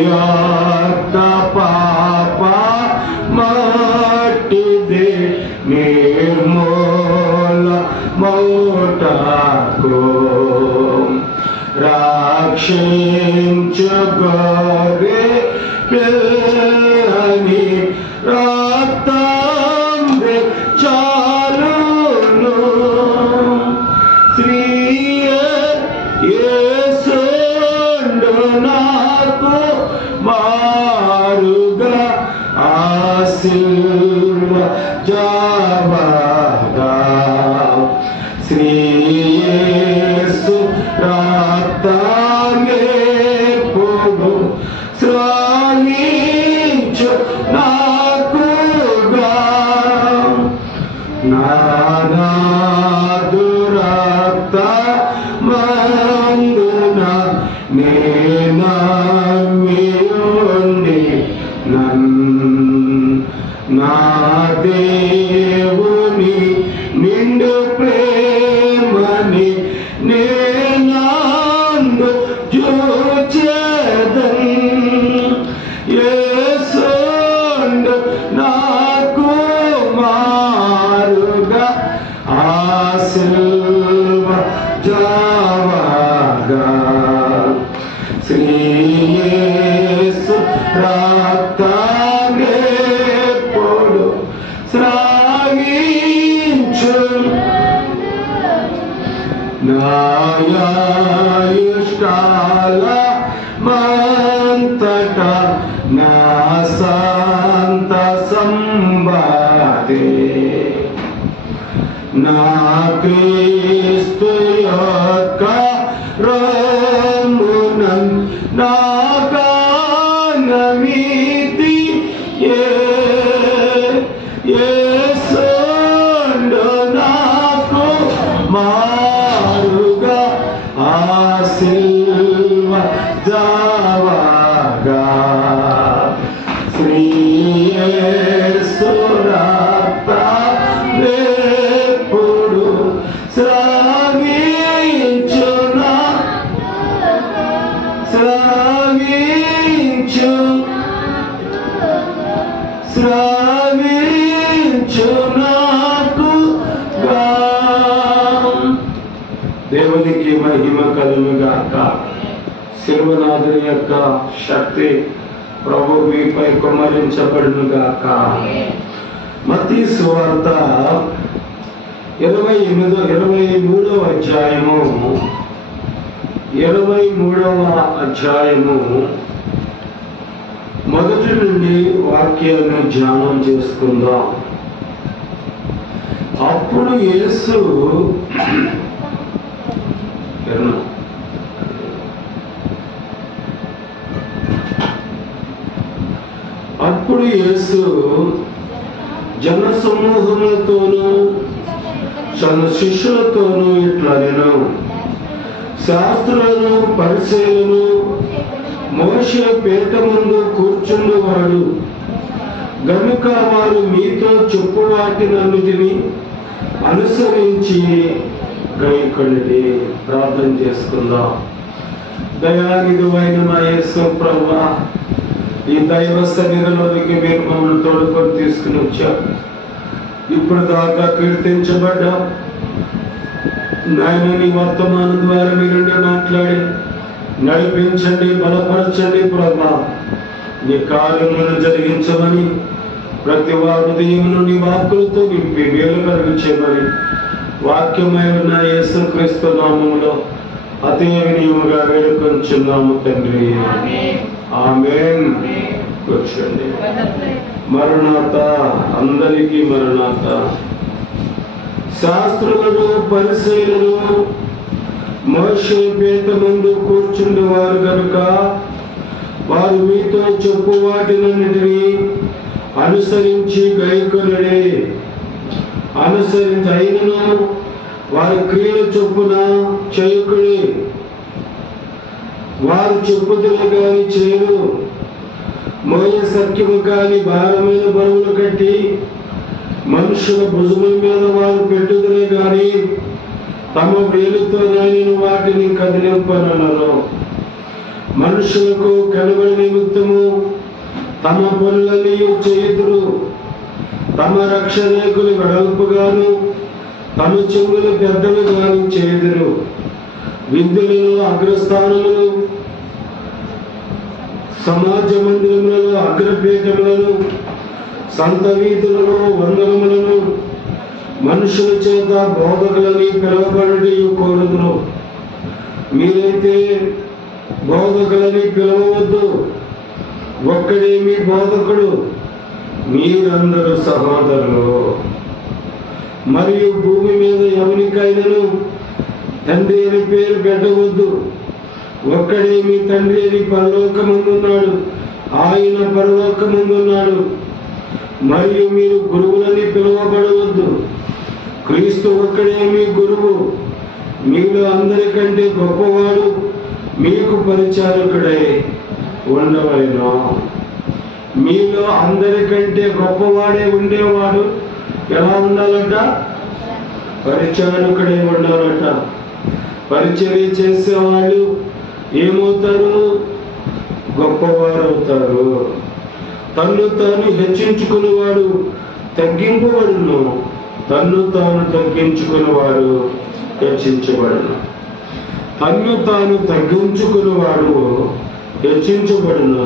యొక్క పాప మట్టిదే నిర్మూల మౌటకు రక్షించు గోరే పిల్లని రక్తం చాలును శ్రీ యేసుండు నాకు మారుగా ఆశీర్వ జావగా శ్రీ యేసు రక్తమెప్పుడు శ్రావించు నాకుగా నానాదు రక్తమందున నేనమ్మియుండి నా దేవుని నిండు ప్రేమని నేనందు చూచెదన్ యేసండు నాకు మారుగా ఆశీర్వ జావగా శ్రీ యేసు రక్తమెప్పుడు శ్రావించు నాయాయుష్కాల మంతట నా సంత సంబాదే నా క్రీస్తు యొక్క రమునన్ నా గానమితి యేసండు నాకు మారుగా ఆశీర్వ జావగా శ్రీ యేసు రక్త శ్రావించునా శ్రావించు శ్రావించునాకు దేవునికి మహిమ కలుగుగాక. శిలువనాథుని యొక్క శక్తి ప్రభు మీపై కుమ్మరించబడునుగాక. మత్తయి సువార్త 23వ అధ్యాయము 23వ అధ్యాయము మొదటి నుండి వాక్యాన్ని ధ్యానం చేసుకుందాం. అప్పుడు యేసు జన సమూహములతోనూ తన శిష్యులతోనూ ఇట్లా నేను శాస్త్రులను పరిచయులను మోషే పీఠ ముందు కూర్చుండువాడు గనుక వారు మీతో చెప్పు వాటినన్నిటిని అనుసరించి గైకొండి. ప్రార్థన చేసుకుందాం. దయానిధివైన నా యేసు ప్రభువా, ఈ దైవ సన్నిధిలోనికి మీరు మమ్మల్ని తోడుకొని తీసుకుని వచ్చారు. ఇప్పుడు దాకా కీర్తించబడ్డా నాయన, నీ వర్తమానం ద్వారా మీరుండి మాట్లాడి నడిపించండి, బలపరచండి ప్రభా. నీ కార్యములను జరిగించమని ప్రతి వారి హృదయమును నీ వాక్కులతో నింపి మేలు కలిగించమని వాక్యమై ఉన్న యేసుక్రీస్తు నామములో అతి వినయముగా వేడుకొంచున్నాము తండ్రి. ఆమేన్. కూర్చోండి. మరణాత, అందరికీ మరణాత. శాస్త్రులను పరిచయులను మోషే పీఠ ముందు కూర్చుండేవారు గనుక వారు మీతో చెప్పు వాటినన్నిటినీ అనుసరించి గైకొనుడి. అనుసరించి అయినను వారి క్రియల చొప్పున చేయకుడి. వారు చెప్పుదలు కాని చేయరు, మోయ సత్యము కాని భారమైన బరువులు కట్టి మనుషుల భుజముల మీద వారు పెట్టుదలే కాని తమ వేలుతో నేను వాటిని కదిలింపనన్నారు. మనుషులకు కనబడి నిమిత్తము తమ పనులని చేయుదురు. తమ రక్షరేకులు వెడల్పుగాను తమ చెవులు పెద్దలుగాను చేయుదురు. విందులలో అగ్రస్థానములు, సమాజ మందిరములలో అగ్రపీఠములను, సంత వీధులలో వందనములను మనుషుల చేత బోధకులని పిలువబడి కోరుదురు. మీరైతే బోధకులని పిలవవద్దు, ఒక్కడే మీ బోధకుడు, మీరందరూ సహోదరులు. మరియు భూమి మీద ఎవరికైనాను తండ్రి అని పేరు పెట్టవద్దు, ఒక్కడే మీ తండ్రి అని పరలోకమందున్నాడు, ఆయన పరలోకమందున్నాడు. మరియు మీరు గురువులని పిలువబడవద్దు, క్రీస్తు ఒక్కడే మీ గురువు. మీలో అందరికంటే గొప్పవాడు మీకు పరిచారకుడై ఉండవలెను. మీలో అందరికంటే గొప్పవాడే ఉండేవాడు ఎలా ఉండాలట? పరిచారకుడై ఉండాలట. పరిచర్య చేసేవాళ్ళు ఏమవుతారు? గొప్పవారు అవుతారు. తన్ను తాను హెచ్చించుకునేవాడు తగ్గింపబడును, తన్ను తాను తగ్గించుకునేవాడు హెచ్చించబడును. తన్ను తాను తగ్గించుకునేవాడు హెచ్చించబడును,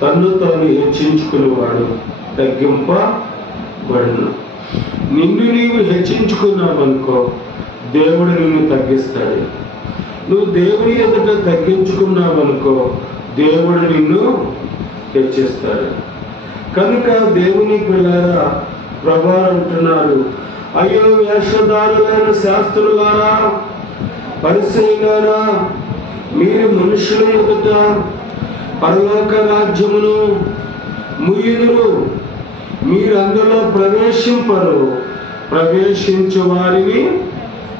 తన్ను తాను హెచ్చించుకునేవాడు తగ్గింపబడును. నిన్ను నీవు హెచ్చించుకున్నావనుకో, దేవుడు నిన్ను తగ్గిస్తాడు. నువ్వు దేవుని ఎదుట తగ్గించుకున్నావనుకో, దేవుడు నిన్ను హెచ్చిస్తాడు. కనుక దేవుని పిల్లరా, ప్రభువు అంటున్నారు, అయ్యో వేషధారులైన శాస్త్రులారా, పరిసయ్యులారా, మీరు మనుషుల ఎదుట పరలోక రాజ్యమును ముయ్యుదురు, మీరు అందులో ప్రవేశింపరు, ప్రవేశించు వారిని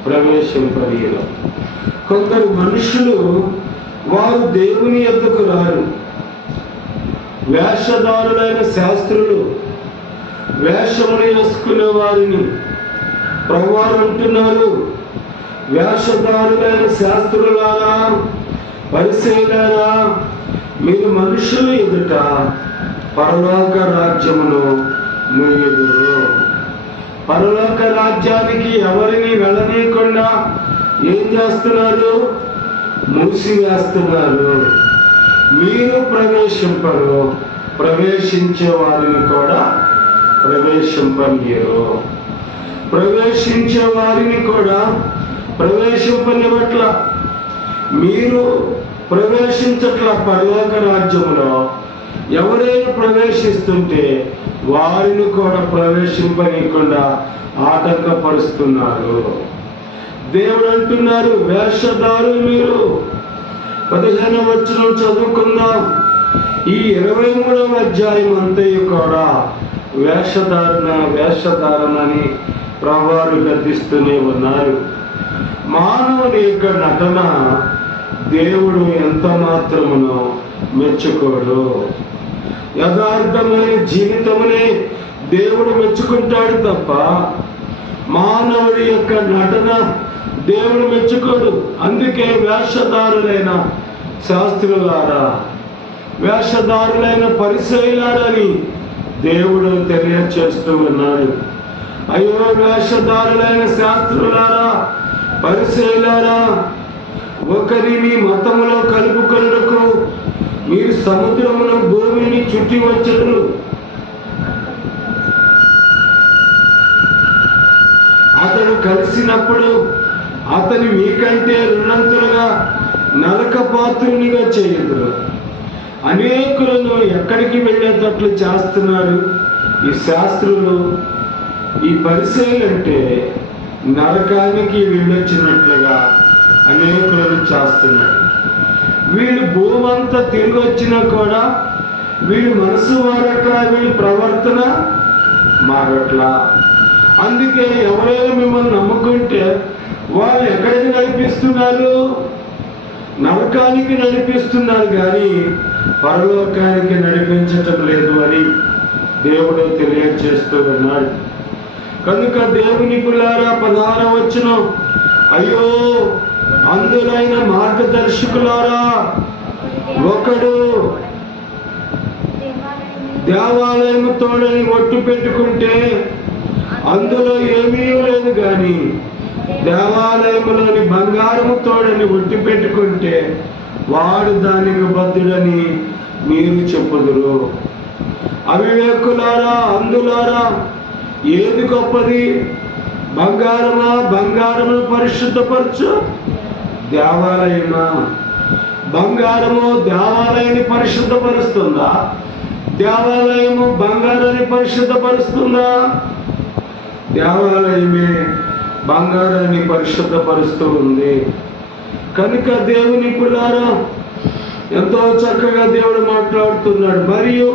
ప్రవేశింపరు. కొందరు మనుషులు వారు దేవుని యొద్దకు రారు. వేషధారులైన శాస్త్రులు వేషములు వేసుకునే వారిని ప్రభువారు అంటున్నారు, వేషధారులైన శాస్త్రులారా, పరిసయ్యులారా, మీరు మనుషుల ఎదుట పరలోక రాజ్యమును మూయుదురు. పరలోక రాజ్యానికి ఎవరిని వెళ్ళనీయకుండా ఏం చేస్తున్నారు? మూసివేస్తున్నారు. మీరు ప్రవేశింపరు, ప్రవేశించే వారిని కూడా ప్రవేశింపనీయరు. ప్రవేశించే వారిని కూడా ప్రవేశింపనివ్వట్ల. మీరు ప్రవేశించట్ల. పరలోక రాజ్యములో ఎవరైనా ప్రవేశిస్తుంటే వారిని కూడా ప్రవేశింపనీయకుండా ఆటంకపరుస్తున్నారు. దేవుడు అంటున్నారు, వేషధారులు మీరు. 15వ వచనం చదువుకుందాం. ఈ 23వ అధ్యాయం అంతయు కూడా వేషధారణని ప్రభువారు గద్దిస్తూనే ఉన్నారు. మానవుని యొక్క నటన దేవుడు ఎంత మాత్రమునో మెచ్చుకోడు. యథార్థమైన జీవితమునే దేవుడు మెచ్చుకుంటాడు తప్ప మానవుడి యొక్క నటన దేవుడు మెచ్చుకోడు. అందుకే వేషధారులైన శాస్త్రులారా, వేషధారులైన పరిసయ్యులారని దేవుడు తెలియచేస్తూ ఉన్నాడు. అయ్యో వేషధారులైన శాస్త్రులారా, పరిసయ్యులారా, ఒకరిని మతములో కలుపుకొనుటకు మీరు సముద్రమును భూమిని చుట్టి వచ్చరు. అతడు కలిసినప్పుడు అతని మీకంటే రెండంతలుగా నరక పాత్రునిగా చేయదురు. అనేకులను ఎక్కడికి వెళ్ళేటట్లు చేస్తున్నారు ఈ శాస్త్రులు. ఈ పరిసయ్యులు అంటే నరకానికి వెళ్ళొచ్చినట్లుగా అనేకులను చేస్తున్నారు. వీళ్ళు భూమంతా తిరిగి వచ్చినా కూడా వీళ్ళు మనసు మారట్లా, వీళ్ళ ప్రవర్తన మారట్లా. అందుకే ఎవరైనా మిమ్మల్ని నమ్ముకుంటే వాళ్ళు ఎక్కడికి నడిపిస్తున్నారు? నరకానికి నడిపిస్తున్నారు కానీ పరలోకానికి నడిపించటం లేదు అని దేవుడు తెలియజేస్తూ ఉన్నాడు. కనుక దేవుని పిల్లారా, 16వ వచనం, అయ్యో అందులైన మార్గదర్శకులారా, ఒకడు దేవాలయము తోడని ఒట్టు పెట్టుకుంటే అందులో ఏమీ లేదు కానీ దేవాలయములోని బంగారము తోడని ఒట్టి పెట్టుకుంటే వాడు దానికి బద్ధుడని మీరు చెప్పుదురు. అవివేకులారా, అందులారా, ఏది గొప్పది? బంగారమా? బంగారమును పరిశుద్ధపరచు దేవాలయమా? బంగారము దేవాలయాన్ని పరిశుద్ధపరుస్తుందా? దేవాలయము బంగారాన్ని పరిశుద్ధపరుస్తుందా? దేవాలయమే బంగారాన్ని పరిశుద్ధపరుస్తూ ఉంది. కనుక దేవుని పిల్లారా, ఎంతో చక్కగా దేవుడు మాట్లాడుతున్నాడు. మరియు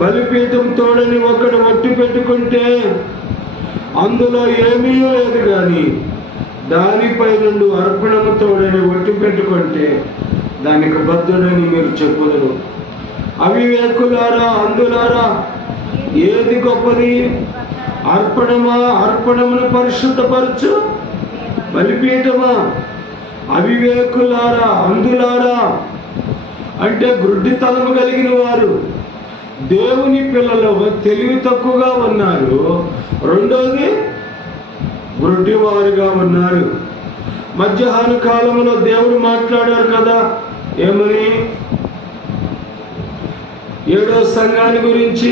బలిపీఠం తోడని ఒకడు ఒట్టి పెట్టుకుంటే అందులో ఏమీ లేదు కానీ దానిపై నుండి అర్పణము తోడని ఒట్టి పెట్టుకుంటే దానికి బద్ధుడని మీరు చెప్పుదురు. అవివేకులారా, అందులారా, ఏది గొప్పది? అర్పణమా? అర్పణమును పరిశుద్ధపరచు బలిపీఠమా? అవివేకులారా, అందులారా అంటే గ్రుడ్డితనము కలిగిన వారు, దేవుని పిల్లలు తెలివి తక్కువగా ఉన్నారు. రెండోది గ్రుడ్డివారుగా ఉన్నారు. మధ్యాహ్న కాలంలో దేవుడు మాట్లాడారు కదా, ఏమని? 7వ సంఘాన్ని గురించి,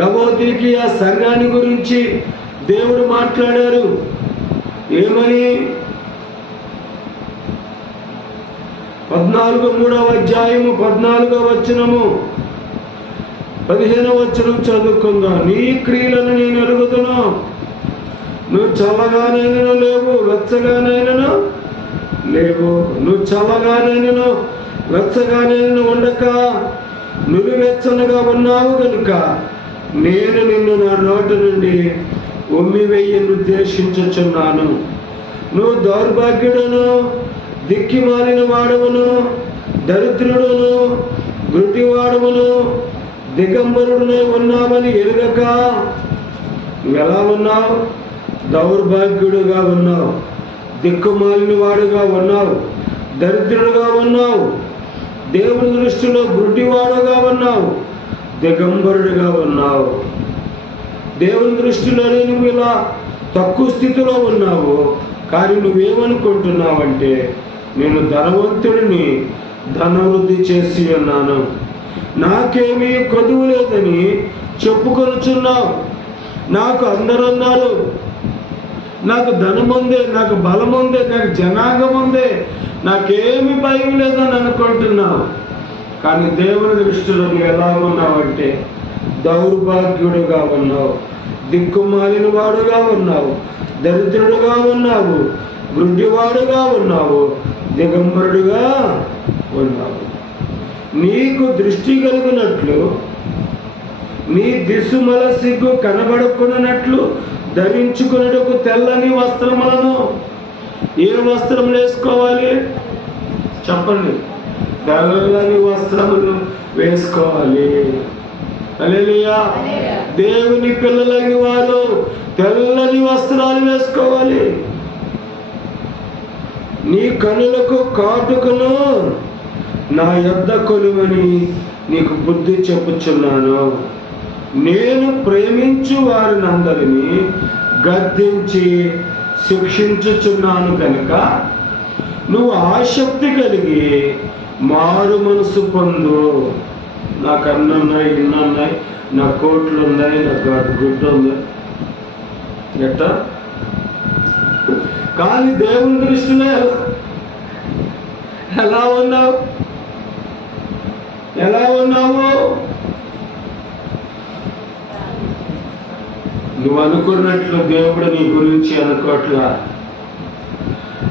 లవోదికీయ సంఘాన్ని గురించి దేవుడు మాట్లాడారు. ఏమని? 3వ అధ్యాయము 14వ వచనము 15వ వచనం చదువుకుందాం. నీ క్రియలను నేను ఎరుగుదును, నువ్వు చల్లగానైనను లేవు, వెచ్చగానైనను లేవు. నువ్వు చల్లగానైనను వెచ్చగానైనను ఉండక నులివెచ్చనగా ఉన్నావు కనుక నేను నిన్ను నా నోటి నుండి ఉమ్మివేయను ఉద్దేశించుచున్నాను. నువ్వు దౌర్భాగ్యుడను, దిక్కిమాలిన వాడవును, దరిద్రుడును, గుడ్డివాడవును, దిగంబరుడునే ఉన్నావని ఎరుగక ఎలా ఉన్నావు? దౌర్భాగ్యుడుగా ఉన్నావు, దిక్కుమాలిన వాడుగా ఉన్నావు, దరిద్రుడుగా ఉన్నావు, దేవుని దృష్టిలో గుడ్డివాడుగా ఉన్నావు, దిగంబరుడిగా ఉన్నావు. దేవుని దృష్టిలోనే నువ్వు ఇలా తక్కువ స్థితిలో ఉన్నావు. కానీ నువ్వేమనుకుంటున్నావంటే, నేను ధనవంతుడిని, ధనవృద్ధి చేసి ఉన్నాను, నాకేమీ కొదువు లేదని చెప్పుకొనుచున్నావు. నాకు అందరూ ఉన్నారు, నాకు ధనం ఉంది, నాకు బలం ఉంది, నాకు జనాంగం ఉంది, నాకేమి భయం లేదని అనుకుంటున్నావు. కానీ దేవుని దృష్టిలో నువ్వు ఎలా ఉన్నావంటే దౌర్భాగ్యుడుగా ఉన్నావు, దిక్కుమాలిన వాడుగా ఉన్నావు, దరిద్రుడుగా ఉన్నావు, గుడ్డివాడుగా ఉన్నావు, దిగంబరుడుగా ఉన్నావు. నీకు దృష్టి కలిగినట్లు, నీ దిశమల సిగ్గు కనబడుకున్నట్లు ధరించుకున్నట్టుకు తెల్లని వస్త్రములను. ఏ వస్త్రములు వేసుకోవాలి చెప్పండి? తెల్లని వస్త్రములు వేసుకోవాలి. హల్లెలూయా. దేవుని పిల్లలైన వారు తెల్లని వస్త్రాలు వేసుకోవాలి. నీ కనులకు కాటుకను నా యొద్ద కొలువని నీకు బుద్ధి చెప్పుచున్నాను. నేను ప్రేమించు వారినందరినీ గద్దించి శిక్షించుచున్నాను కనుక నువ్వు ఆసక్తి కలిగి మారు మనసు పొందు. నాకు అన్ని ఉన్నాయి, ఇన్ని ఉన్నాయి, నా కోట్లు ఉన్నాయి, నాకు గుడ్డ ఉంది ఎట్టా. కానీ దేవుని దృష్టిలో ఎలా ఉన్నావు? ఎలా ఉన్నావు? నువ్వు అనుకున్నట్లు దేవుడు నీ గురించి అనుకోట్లా.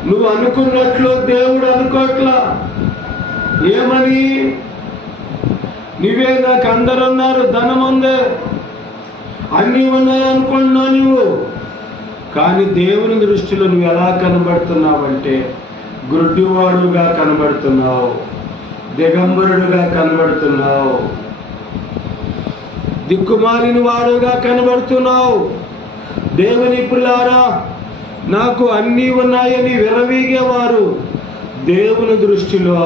నువ్వు అనుకున్నట్లు దేవుడు అనుకోట్లా. ఏమని? నువ్వే నాకు అందరు ఉన్నారు, ధనం ఉంది, అన్నీ ఉన్నాయి అనుకుంటున్నావు నువ్వు. కానీ దేవుని దృష్టిలో నువ్వు ఎలా కనబడుతున్నావంటే గుడ్డివాడుగా కనబడుతున్నావు, దిగంబరుడుగా కనబడుతున్నావు, దిక్కుమాలిన వాడుగా కనబడుతున్నావు. దేవుని పిల్లారా, నాకు అన్నీ ఉన్నాయని విరవీగేవారు దేవుని దృష్టిలో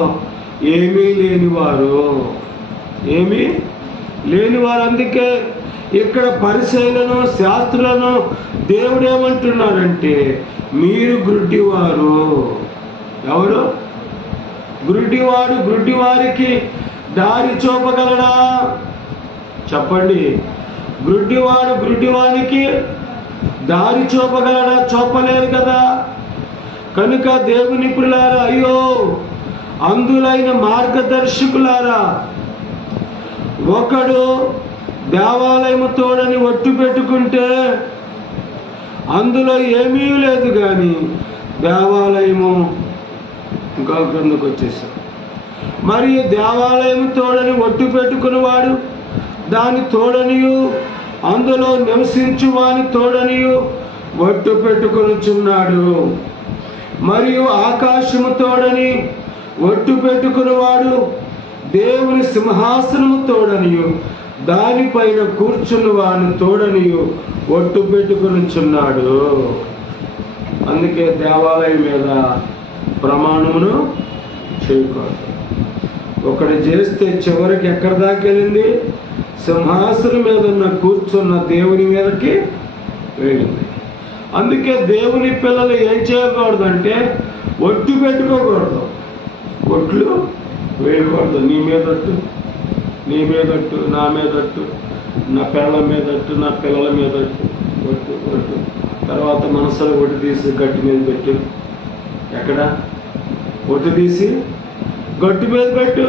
ఏమీ లేనివారు, ఏమీ లేనివారు. అందుకే ఇక్కడ పరిసయ్యులను, శాస్త్రులను దేవుడు ఏమంటున్నాడంటే, మీరు గుడ్డివారు. ఎవరు గుడ్డివాడు? గుడ్డివారికి దారి చూపగలడా చెప్పండి? గుడ్డివాడు గుడ్డివానికి దారి చూపగలడా? చూపలేరు కదా. కనుక దేవుని పిల్లారా, అయ్యో అందులైన మార్గదర్శకులారా, ఒకడు దేవాలయము తోడని ఒట్టు పెట్టుకుంటే అందులో ఏమీ లేదు. కానీ దేవాలయము ఇంకా కిందకు వచ్చేసాం. మరియు దేవాలయము తోడని ఒట్టు పెట్టుకునేవాడు దాని తోడనియు, అందులో నివసించు వాని తోడనియు ఒట్టు పెట్టుకొనుచున్నాడు. మరియు ఆకాశము తోడని ఒట్టు పెట్టుకునేవాడు దేవుని సింహాసనము తోడనియు, దానిపైన కూర్చున్న వాని తోడనియు ఒట్టు పెట్టుకొనుచున్నాడు. అందుకే దేవాలయం మీద ప్రమాణమును చేయకూడదు. ఒకటి చేస్తే చివరికి ఎక్కడి దాకా వెళ్ళింది? సింహాసనం మీద ఉన్న కూర్చున్న దేవుని మీదకి వెళ్ళింది. అందుకే దేవుని పిల్లలు ఏం చేయకూడదంటే ఒట్టు పెట్టుకోకూడదు, ఒట్లు వేయకూడదు. నీ మీదట్టు, నీ మీదట్టు, నా మీదట్టు, నా పిల్లల మీదట్టు, నా పిల్లల మీదట్టు ఒట్టు ఒట్టు. తర్వాత మనసులో ఒట్టు తీసి గట్టి మీద పెట్టు. ఎక్కడ? ఒట్టు తీసి గట్టు మీద పెట్టు.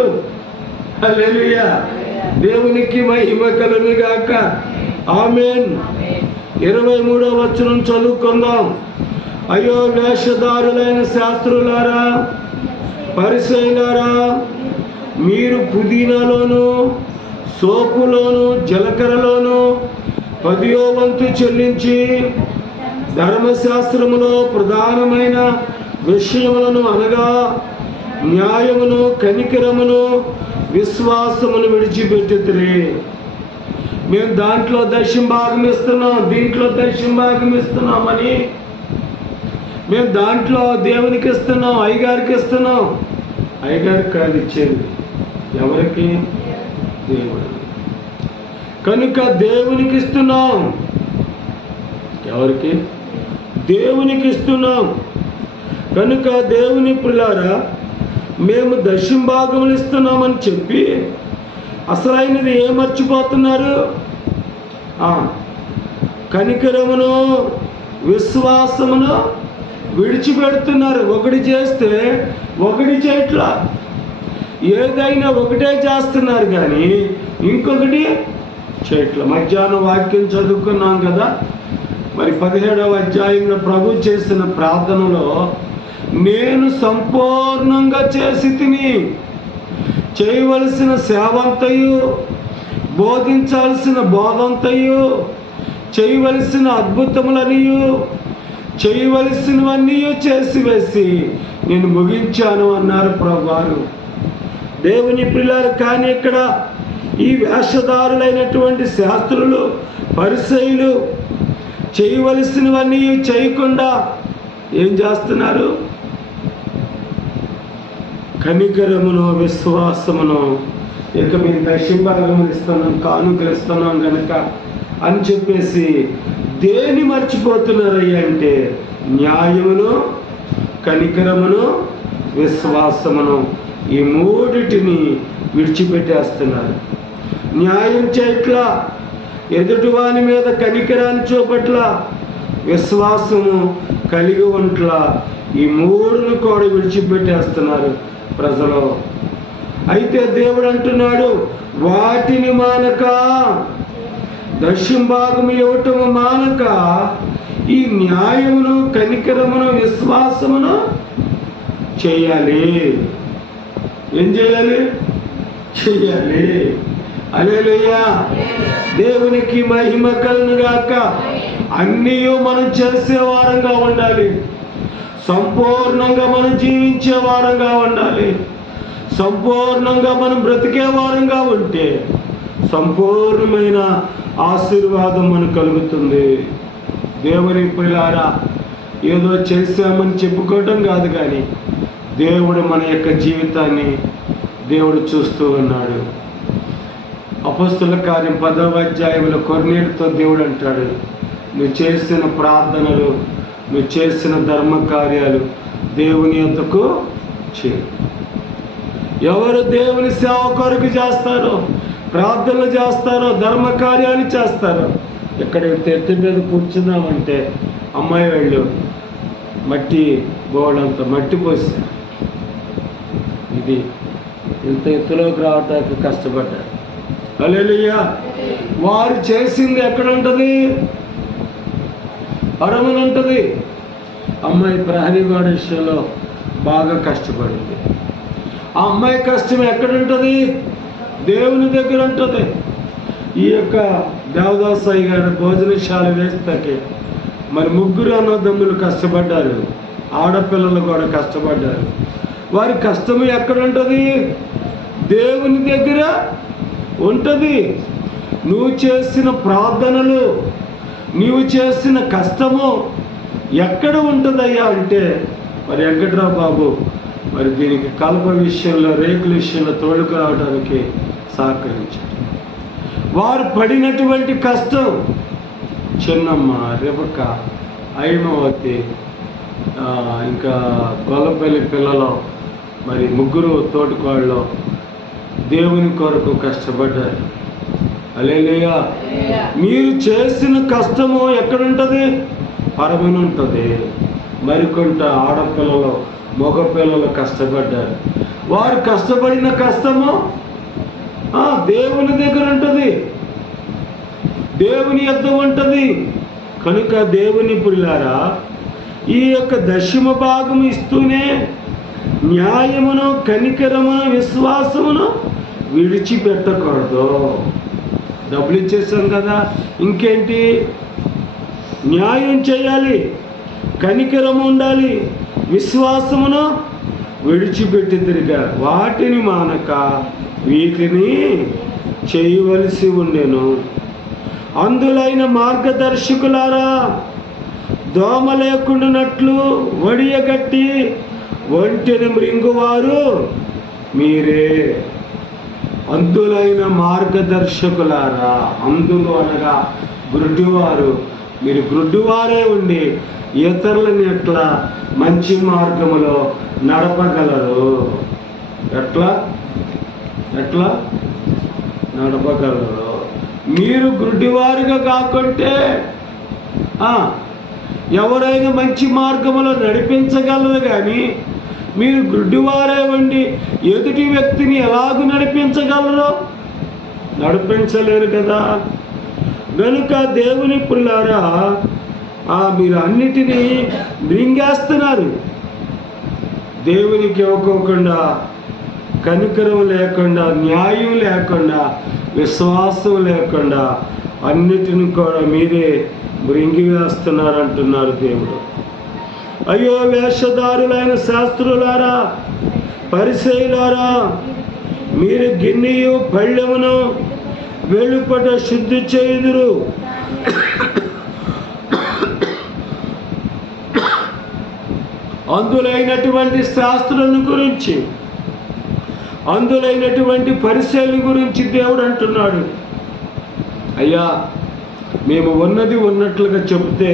హల్లెలూయా. దేవునికి మహిమ కలుగును గాక. ఆమేన్. 23వ వచనం చదువుకుందాం. అయ్యో వేషధారులైన శాస్త్రులారా, పరిసయ్యులారా, మీరు పుదీనాలోను, సోపులోను, జీలకర్రలోను 10వ వంతు చెల్లించి ధర్మశాస్త్రములో ప్రధానమైన విషయములను అనగా న్యాయమును, కనికరమును, విశ్వాసమును విడిచిపెట్టుతురే. మేము దాంట్లో దశమ భాగం ఇస్తున్నాం, దీంట్లో దశమ భాగం ఇస్తున్నామని, మేము దాంట్లో దేవునికి ఇస్తున్నాం, అయ్యగారికి ఇస్తున్నాం. అయ్యగారికి కాదు ఇచ్చేది, ఎవరికి? దేవుడు. కనుక దేవునికి ఇస్తున్నాం. ఎవరికి? దేవునికి ఇస్తున్నాం. కనుక దేవుని పిల్లారా, మేము దశమ భాగములు ఇస్తున్నామని చెప్పి అసలైనది ఏం మర్చిపోతున్నారు? కనికరమును విశ్వాసమును విడిచిపెడుతున్నారు. ఒకటి చేస్తే ఒకటి చేయట్లా, ఏదైనా ఒకటే చేస్తున్నారు కానీ ఇంకొకటి చేయట్లా. మధ్యాహ్నం వాక్యం చదువుకున్నాం కదా, మరి 17వ అధ్యాయంలో ప్రభు చేసిన ప్రార్థనలో, నేను సంపూర్ణంగా చేసి తిని, చేయవలసిన సేవంతయు, బోధించాల్సిన బోధంతయు, చేయవలసిన అద్భుతములనియు, చేయవలసినవన్నీ చేసి వేసి నేను ముగించాను అన్నారు ప్రభువారు. దేవుని పిల్లలు. కానీ ఇక్కడ ఈ వేషధారులైనటువంటి శాస్త్రులు, పరిసయ్యులు చేయవలసినవన్నీ చేయకుండా ఏం చేస్తున్నారు? కనికరమును విశ్వాసమును, ఇక మేము దశమ భాగం ఇస్తున్నాం, కానుకలు ఇస్తున్నాం కనుక అని చెప్పేసి దేని మర్చిపోతున్నారయ్యా అంటే న్యాయమును, కనికరమును, విశ్వాసమును, ఈ మూడిటిని విడిచిపెట్టేస్తున్నారు. న్యాయం చేయట్లా, ఎదుటివాని మీద కనికరాన్ని చూపట్ల, విశ్వాసము కలిగి ఉంట్లా, ఈ మూడును కూడా విడిచిపెట్టేస్తున్నారు ప్రజలు. అయితే దేవుడు అంటున్నాడు, వాటిని మానక, దశమ భాగము ఇవ్వటము మానక, ఈ న్యాయమును, కనికరమును, విశ్వాసమును చేయాలి. ఏం చేయాలి? చెయ్యాలి. హల్లెలూయా. దేవునికి మహిమ కలుగును గాక. అన్నీ మనం చేసే వారంగా ఉండాలి, సంపూర్ణంగా మనం జీవించే వారంగా ఉండాలి, సంపూర్ణంగా మనం బ్రతికే వారంగా ఉంటే సంపూర్ణమైన ఆశీర్వాదం మనకు కలుగుతుంది. దేవుని పిల్లారా, ఏదో చేశామని చెప్పుకోవటం కాదు, కానీ దేవుడు మన యొక్క జీవితాన్ని దేవుడు చూస్తూ ఉన్నాడు. అపొస్తలుల కార్యం 10వ అధ్యాయంలో కొర్నేలుతో దేవుడు అంటాడు, నువ్వు చేసిన ప్రార్థనలు, నువ్వు చేసిన ధర్మ కార్యాలు దేవుని యొద్దకు చేయి. ఎవరు దేవుని సేవ కొరకు చేస్తారో, ప్రార్థనలు చేస్తారో, ధర్మ కార్యాలు చేస్తారో, ఎక్కడ ఎత్తి మీద కూర్చున్నామంటే అమ్మాయి వాళ్ళు మట్టి గోడంత మట్టి పోసారు. ఇది ఇంత ఎత్తులోకి రావటానికి కష్టపడ్డారు. హల్లెలూయా. వారు చేసింది ఎక్కడ ఉంటుంది? పరమున ఉంటుంది. అమ్మాయి ప్రహరీ గోడ విషయంలో బాగా కష్టపడింది. ఆ అమ్మాయి కష్టం ఎక్కడ ఉంటుంది? దేవుని దగ్గర ఉంటుంది. ఈ యొక్క దేవదాసాయి గారి భోజనశాల వేస్తాకే మరి 3 అన్నదమ్ములు కష్టపడ్డారు, ఆడపిల్లలు కూడా కష్టపడ్డారు. వారి కష్టం ఎక్కడ ఉంటుంది? దేవుని దగ్గర ఉంటుంది. నువ్వు చేసిన ప్రార్థనలు, నీవు చేసిన కష్టము ఎక్కడ ఉంటుందయ్యా అంటే మరి వెంకట్రావు బాబు మరి దీనికి కలప విషయంలో, రేకుల విషయంలో తోడుకు రావడానికి సహకరించారు. వారు పడినటువంటి కష్టం, చిన్నమ్మ, రెబక్క, ఐమవతి, ఇంకా గొల్లపల్లి పిల్లలు, మరి 3 తోటికోళ్ళు దేవుని కొరకు కష్టపడ్డారు. హల్లెలూయా. మీరు చేసిన కష్టము ఎక్కడుంటుంది? పరమున ఉంటుంది. మరికొంత ఆడపిల్లలు, మగ పిల్లలు కష్టపడ్డారు. వారు కష్టపడిన కష్టము దేవుని దగ్గర ఉంటుంది, దేవుని యొద్ద ఉంటుంది. కనుక దేవుని పిల్లారా, ఈ యొక్క దశమ భాగం ఇస్తూనే న్యాయమును, కనికరమును, విశ్వాసమును విడిచిపెట్టకూడదు. డబ్బులు ఇచ్చేసాం కదా, ఇంకేంటి? న్యాయం చేయాలి, కనికరము ఉండాలి, విశ్వాసమును విడిచిపెట్టి తిరిగారు. వాటిని మానక వీటిని చేయవలసి ఉండెను. అందులైన మార్గదర్శకులారా, దోమ లేకుండానట్లు వడియగట్టి ఒంటెను మృంగువారు మీరే. అందులైన మార్గదర్శకులారా, అందులు అనగా గ్రుడ్డివారు. మీరు గ్రుడ్డివారే ఉండి ఇతరులను ఎట్లా మంచి మార్గములో నడపగలరు? ఎట్లా ఎట్లా నడపగలరు? మీరు గ్రుడ్డివారుగా కాకుంటే ఎవరైనా మంచి మార్గంలో నడిపించగలరు, కానీ మీరు గ్రుడ్డివారే ఉండి ఎదుటి వ్యక్తిని ఎలాగూ నడిపించగలరు? నడిపించలేరు కదా. కనుక దేవుని పిల్లారా, మీరు అన్నిటినీ మృంగేస్తున్నారు. దేవునికి ఇవ్వకోకుండా, కనికరం లేకుండా, న్యాయం లేకుండా, విశ్వాసం లేకుండా అన్నిటిని కూడా మీరే మృంగివేస్తున్నారు అంటున్నారు దేవుడు. అయ్యో వేషధారులైన శాస్త్రులారా, పరిసయ్యులారా, మీరు గిన్నెయు పళ్ళెమును వెలుపట శుద్ధి చేయుదురు, అందులైనటువంటి శాస్త్రులను గురించి, అందులైనటువంటి పరిసయ్యుల గురించి దేవుడు అంటున్నాడు. అయ్యా, మేము ఉన్నది ఉన్నట్లుగా చెబితే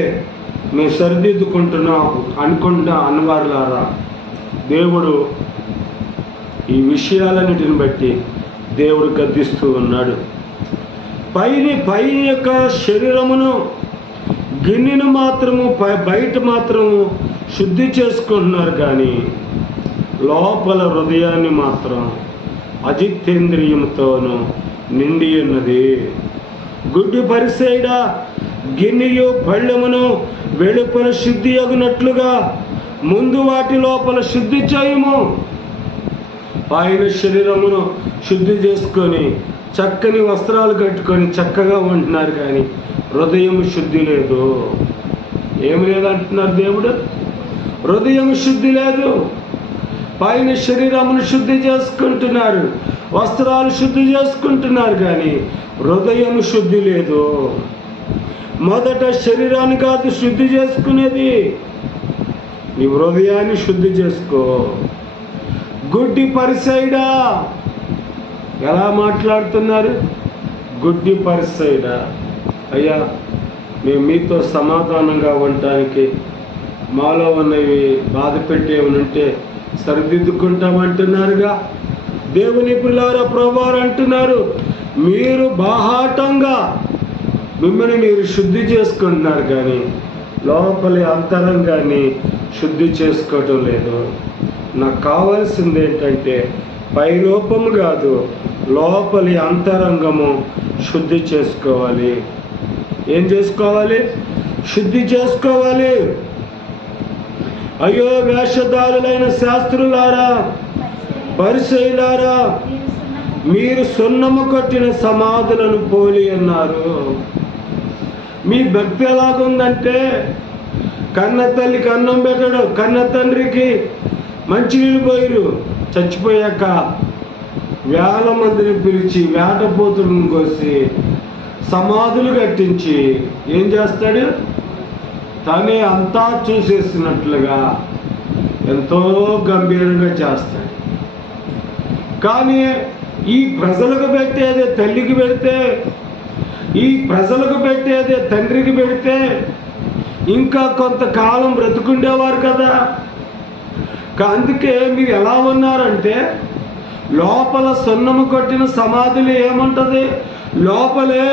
మేము సరిదిద్దుకుంటున్నాం అనుకుంటా అన్నవారులారా, దేవుడు ఈ విషయాలన్నిటిని బట్టి దేవుడు గద్దిస్తూ ఉన్నాడు. పై యొక్క శరీరమును, గిన్నెను మాత్రము బయట మాత్రము శుద్ధి చేసుకుంటున్నారు, కానీ లోపల హృదయాన్ని మాత్రం అజితేంద్రియంతోనూ నిండి ఉన్నది. గుడ్డి పరిసయ్యుడా, గిన్నెయు పళ్ళెమును వెలుపల శుద్ధి అగునట్లుగా ముందు వాటి లోపల శుద్ధి చేయము. పైన శరీరమును శుద్ధి చేసుకొని చక్కని వస్త్రాలు కట్టుకొని చక్కగా ఉంటున్నారు, కానీ హృదయం శుద్ధి లేదు. ఏమి లేదంటున్నారు దేవుడు? హృదయం శుద్ధి లేదు. పైన శరీరమును శుద్ధి చేసుకుంటున్నారు, వస్త్రాలు శుద్ధి చేసుకుంటున్నారు, కానీ హృదయం శుద్ధి లేదు. మొదట శరీరాన్ని కాదు శుద్ధి చేసుకునేది, నీ హృదయాన్ని శుద్ధి చేసుకో. గుడ్డి పరిసయ్యుడా, ఎలా మాట్లాడుతున్నారు? గుడ్డి పరిసయ్యుడా, అయ్యా మేము మీతో సమాధానంగా ఉండటానికి మాలో ఉన్నవి బాధ పెట్టేమనుంటే సరిదిద్దుకుంటామంటున్నారుగా. దేవుని పిల్లారా, ప్రభువారు అంటున్నారు, మీరు బాహాటంగా మిమ్మల్ని మీరు శుద్ధి చేసుకుంటున్నారు, కానీ లోపలి అంతరంగాన్ని శుద్ధి చేసుకోవటం లేదు. నాకు కావాల్సింది ఏంటంటే పై రూపము కాదు, లోపలి అంతరంగము శుద్ధి చేసుకోవాలి. ఏం చేసుకోవాలి? శుద్ధి చేసుకోవాలి. అయ్యో వేషధారులైన శాస్త్రులారా, పరిసయ్యులారా, మీరు సున్నము కొట్టిన సమాధులను పోలి అన్నారు. మీ భక్తి ఎలాగుందంటే, కన్న తల్లికి అన్నం పెట్టడం, కన్న తండ్రికి మంచినీళ్ళు పోయిరు, చచ్చిపోయాక వేల మందిని పిలిచి వేటపోతులను కోసి సమాధులు కట్టించి ఏం చేస్తాడు? తనే అంతా చూసేసినట్లుగా ఎంతో గంభీరంగా చేస్తాడు. కానీ ఈ ప్రజలకు పెట్టేదే తల్లికి పెడితే, ఈ ప్రజలకు పెట్టేదే తండ్రికి పెడితే ఇంకా కొంతకాలం బ్రతుకుండేవారు కదా. అందుకే మీరు ఎలా ఉన్నారంటే, లోపల సున్నము కొట్టిన సమాధులు ఏముంటుంది? లోపలే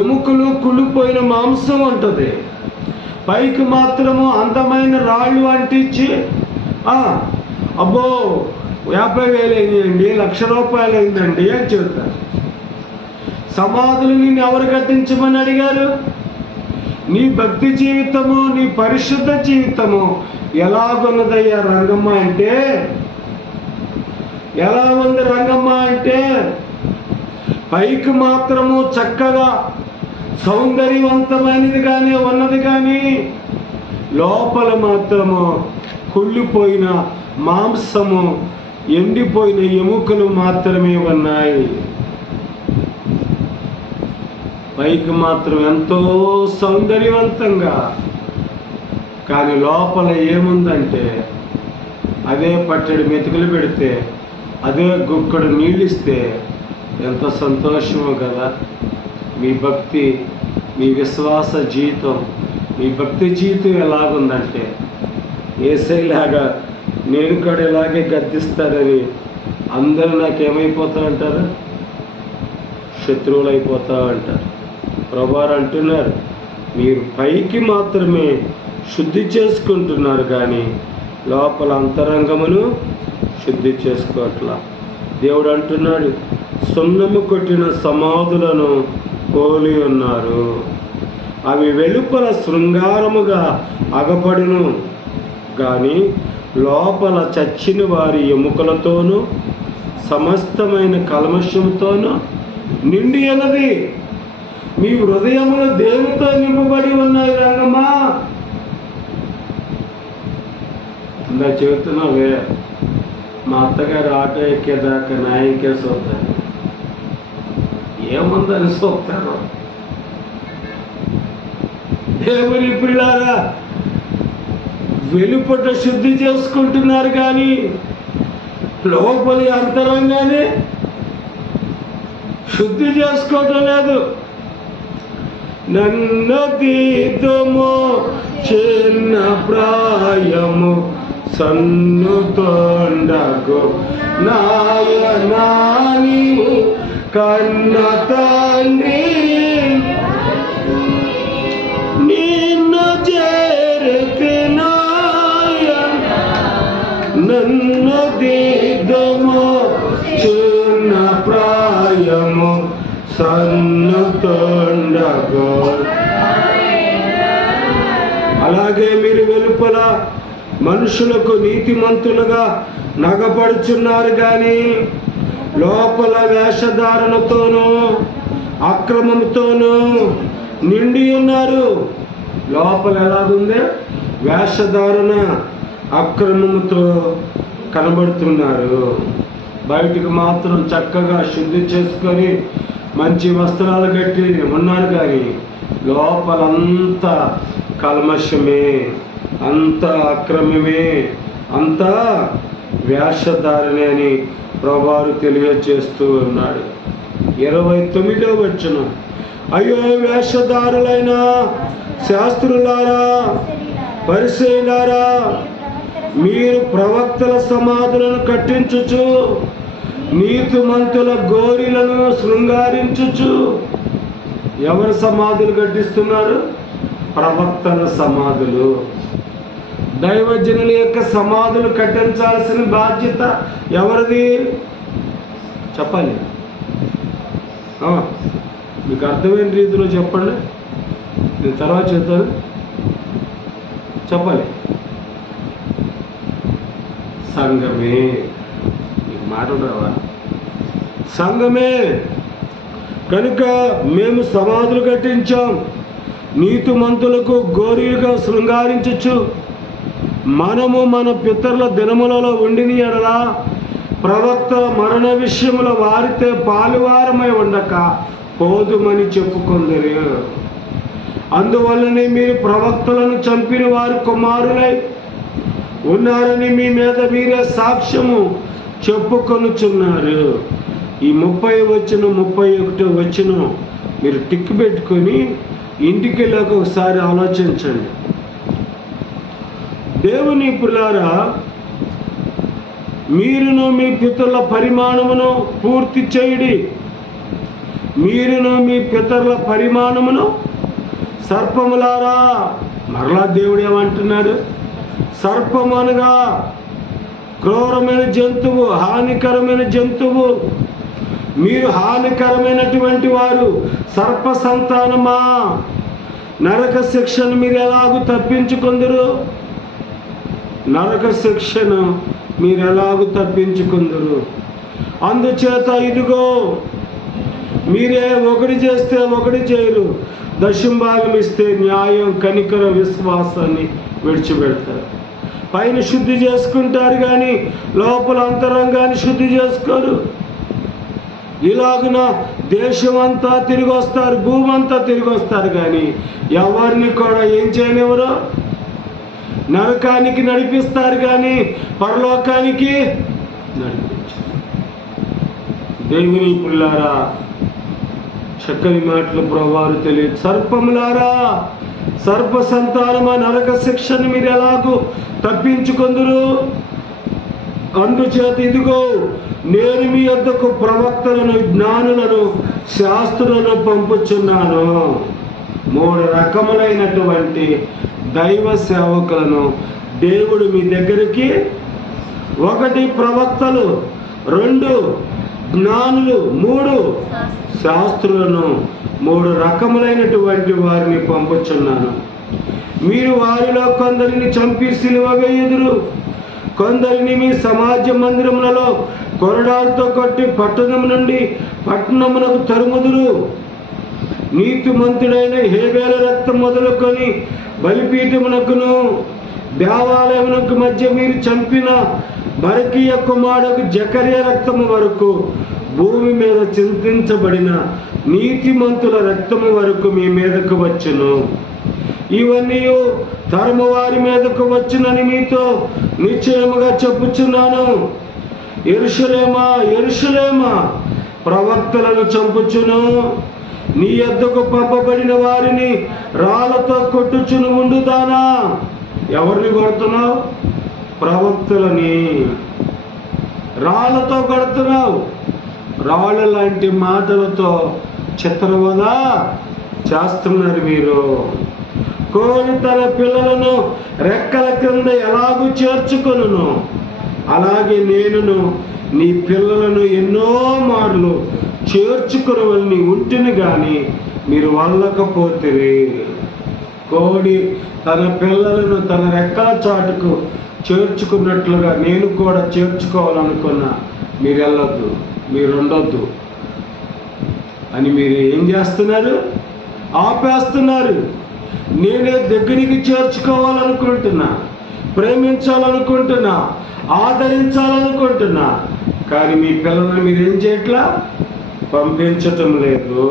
ఎముకలు కుళ్ళిపోయిన మాంసం ఉంటుంది, పైకి మాత్రము అందమైన రాళ్ళు అంటించి అబ్బో 50,000 అయిందండి, 1,00,000 రూపాయలు అయిందండి అని చెబుతారు. సమాధులు నిన్ను ఎవరు కట్టించమని అడిగారు? నీ భక్తి జీవితము, నీ పరిశుద్ధ జీవితము ఎలాగున్నదయ్యా రంగమ్మ అంటే? ఎలా ఉంది రంగమ్మ అంటే, పైకి మాత్రము చక్కగా సౌందర్యవంతమైనది కానీ ఉన్నది, కానీ లోపల మాత్రము కుళ్ళిపోయిన మాంసము, ఎండిపోయిన ఎముకలు మాత్రమే ఉన్నాయి. పైకి మాత్రం ఎంతో సౌందర్యవంతంగా, కానీ లోపల ఏముందంటే అదే పట్టెడు మెతుకులు పెడితే, అదే గుక్కడు నీళ్ళిస్తే ఎంత సంతోషమో కదా. మీ భక్తి, మీ విశ్వాస జీవితం, మీ భక్తి జీవితం ఎలాగుందంటే, యేసయ్యలాగా నేను కూడా ఇలాగే గద్దిస్తారని అందరూ నాకేమైపోతా అంటారు? శత్రువులు అయిపోతా అంటారు. ప్రభువారు అంటున్నారు, మీరు పైకి మాత్రమే శుద్ధి చేసుకుంటున్నారు కానీ లోపల అంతరంగమును శుద్ధి చేసుకోవట్లా. దేవుడు అంటున్నాడు, సున్నము కొట్టిన సమాధులను పోలి ఉన్నారు, అవి వెలుపల శృంగారముగా అగపడును కానీ లోపల చచ్చిన వారి ఎముకలతోనూ సమస్తమైన కల్మషంతోనూ నిండి ఉన్నది. మీ హృదయములు దేవునితో నింపబడి ఉన్నాయి రంగమ్మా. ఇలా చెబుతున్నావే, మా అత్తగారు ఆటో ఎక్కేదాకా నాయకే చూస్తారు, ఏముందని చూస్తారు? దేవుని పిల్లారా, వెలుపట శుద్ధి చేసుకుంటున్నారు కానీ లోపలి అంతరంగానే శుద్ధి చేసుకోవటం లేదు. నన్ను తీర్థము చిన్న ప్రాయము సన్ను తొండకు నాయనా నీవు కన్న తండ్రి నిన్ను చేరుకున్నాయ నన్ను తీర్థము చిన్న ప్రాయము సన్ను తొండకు. అలాగే మీరు వెలుపల మనుషులకు నీతిమంతులుగా నగపడుచున్నారు కానీ లోపల వేషధారణతోనూ అక్రమంతోనూ నిండి ఉన్నారు. లోపల ఎలాగుంది? వేషధారణ అక్రమంతో కనబడుతున్నారు. బయటికి మాత్రం చక్కగా శుద్ధి చేసుకొని మంచి వస్త్రాలు కట్టి ఉన్నారు కానీ లోపలంతా కల్మషమే, అంతా అక్రమమే, అంతా వేషధారణే అని ప్రభువారు తెలియజేస్తూ ఉన్నాడు. 29వ వచనం, అయ్యో వేషధారులైన శాస్త్రులారా, పరిసయ్యులారా, మీరు ప్రవక్తల సమాధులను కట్టించుచు నీతిమంతుల గోరిలను శృంగారించుచు. ఎవరు సమాధులు కట్టిస్తున్నారు? ప్రవక్తల సమాధులు. దైవజనుల యొక్క సమాధులు కట్టించాల్సిన బాధ్యత ఎవరిది? చెప్పాలి. మీకు అర్థమైన రీతిలో చెప్పండి, నేను తర్వాత చెప్తాను. చెప్పాలి. సంఘమే. మీకు మాటలు రావా? సంఘమే. కనుక మేము సమాధులు కట్టించాం, నీతిమంతులకు గోరీలుగా శృంగారించచ్చు. మనము మన పితరుల దినములలో ఉండిని ఎడలా ప్రవక్త మరణ విషయముల వారితే పాలువారమై ఉండక పోదుమని చెప్పుకొందరు. అందువల్లనే మీరు ప్రవక్తలను చంపిన వారి కుమారులై ఉన్నారని మీ మీద మీరే సాక్ష్యము చెప్పుకొనుచున్నారు. ఈ 30 వచనం 31 వచనం మీరు టిక్ పెట్టుకొని ఇంటికి వెళ్ళాక ఒకసారి ఆలోచించండి. దేవుని పిల్లారా, మీరును మీ పితరుల పరిమాణమును పూర్తి చేయుడి. మీరును మీ పితరుల పరిమాణమును సర్పములారా. మరలా దేవుడు ఏమంటున్నాడు? సర్పము అనగా క్రూరమైన జంతువు, హానికరమైన జంతువు. మీరు హానికరమైనటువంటి వారు. సర్ప సంతానమా, నరక శిక్షను మీరు ఎలాగూ తప్పించుకుందరు? నరక శిక్షను మీరు ఎలాగూ తప్పించుకుందరు? అందుచేత ఇదిగో, మీరే ఒకటి చేస్తే ఒకటి చేయరు, దశంభాగం ఇస్తే న్యాయం, కనికర, విశ్వాసాన్ని విడిచిపెడతారు. పైన శుద్ధి చేసుకుంటారు కానీ లోపల అంతరంగాన్ని శుద్ధి చేసుకోరు. ఇలాగున దేశం అంతా తిరిగి వస్తారు, భూమి అంతా తిరిగి వస్తారు, కానీ ఎవరిని కూడా ఏం చేయనివ్వరు, నరకానికి నడిపిస్తారు కానీ పరలోకానికి నడిపించారు. దేవుని పిల్లారా, చక్కని మాటలు ప్రభువారు తెలియదు. సర్పములారా, సర్ప సంతానమా, నరక శిక్షను మీరు ఎలాగూ తప్పించుకొందురు? అందుచేత ఇదిగో నేను మీ యొద్దకు ప్రవక్తలను, జ్ఞానులను, శాస్త్రులను పంపుచున్నాను. 3 రకములైనటువంటి దైవ సేవకులను దేవుడు మీ దగ్గరికి, 1 ప్రవక్తలు, 2 జ్ఞానులు, 3 శాస్త్రులను, 3 రకములైనటువంటి వారిని పంపుచున్నాను. మీరు వారిలో కొందరిని చంపి సిలువ వేయుదురు, కొందరిని మీ సమాజ మందిరములలో కొరడాలతో కొట్టి పట్టణం నుండి పట్టణమునకు తరుముదురు. నీతిమంతుడైన హేబేల రక్తం మొదలుకొని బలిపీఠమునకును దేవాలయమునకు మధ్య మీరు చంపిన బరకీయ కుమారుడు జకర్యా రక్తము వరకు, భూమి మీద చింతించబడిన నీతిమంతుల రక్తము వరకు మీ మీదకు వచ్చును. ఇవన్నీ తరము వారి మీదకు వచ్చునని మీతో నిశ్చయముగా చెప్పుచున్నాను. యెరూషలేమా, యెరూషలేమా, ప్రవక్తలను చంపుచును, నీ యొద్దకు పంపబడిన వారిని రాళ్లతో కొట్టుచును ఉండుదానా. ఎవరిని కొడుతున్నావు? ప్రవక్తలని రాళ్లతో కొడుతున్నావు. రాళ్ళ లాంటి మాటలతో చిత్రవద చేస్తున్నారు మీరు. కోడి తన పిల్లలను రెక్కల క్రింద ఎలాగూ చేర్చుకొనును, అలాగే నేనును నీ పిల్లలను ఎన్నో మార్లు చేర్చుకుని ఉంటిని గాని మీరు వల్లకపోతిరి. కోడి తన పిల్లలను తన రెక్కల చాటుకు చేర్చుకున్నట్లుగా నేను కూడా చేర్చుకోవాలనుకున్నా, మీరు వెళ్ళొద్దు, మీరు ఉండొద్దు అని మీరు ఏం చేస్తున్నారు? ఆపేస్తున్నారు. నేనే దగ్గరికి చేర్చుకోవాలనుకుంటున్నా, ప్రేమించాలనుకుంటున్నా, ఆదరించాలనుకుంటున్నా, కానీ మీ పిల్లల్ని మీరేం చేయట్లా? పంపించటం లేదు,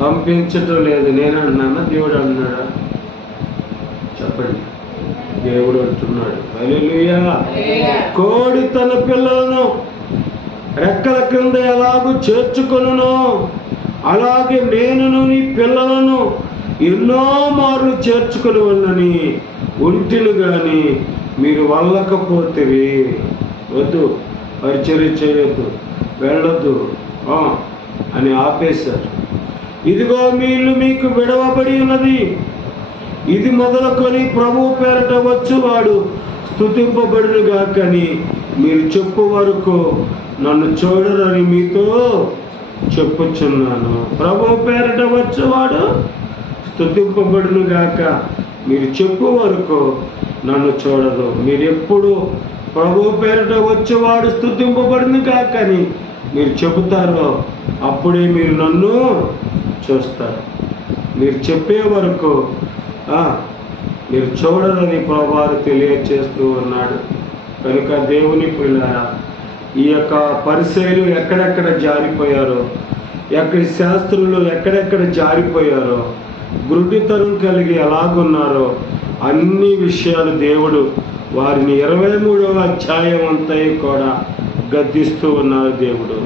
పంపించటం లేదు. నేను అన్నానా? దేవుడు అన్నాడా? చెప్పండి. దేవుడు అంటున్నాడు. హల్లెలూయా. కోడి తన పిల్లలను రెక్కల క్రింద ఎలాగూ చేర్చుకొనునో అలాగే నేనును నీ పిల్లలను ఎన్నో మార్లు చేర్చుకుని ఉన్నని ఒంటిని గాని మీరు వల్లకపోతేవి. వద్దు, పరిచర్య చేయొద్దు, వెళ్ళొద్దు అని ఆపేశారు. ఇదిగో మీ ఇల్లు మీకు విడవబడి ఉన్నది, ఇది మొదలుకొని ప్రభువు పేరట వచ్చువాడు స్తుతింపబడును గాకని మీరు చెప్పు వరకు నన్ను చూడరని మీతో చెప్పుచున్నాను. ప్రభువు పేరట వచ్చేవాడు స్తుతింపబడును గాక మీరు చెప్పు వరకు నన్ను చూడదు. మీరు ఎప్పుడు ప్రభువు పేరట వచ్చేవాడు స్తుతింపబడును గాకని మీరు చెబుతారో అప్పుడే మీరు నన్ను చూస్తారు. మీరు చెప్పే వరకు మీరు చూడరని ప్రభువు తెలియచేస్తూ ఉన్నాడు. కనుక దేవుని పిల్లారా, ఈ యొక్క పరిసయ్యులు ఎక్కడెక్కడ జారిపోయారో, ఎక్కడి శాస్త్రులు ఎక్కడెక్కడ జారిపోయారో, గురుడితనం కలిగి ఎలాగున్నారో అన్ని విషయాలు దేవుడు వారిని 23వ అధ్యాయం అంతా కూడా గద్దిస్తూ ఉన్నారు. దేవుడు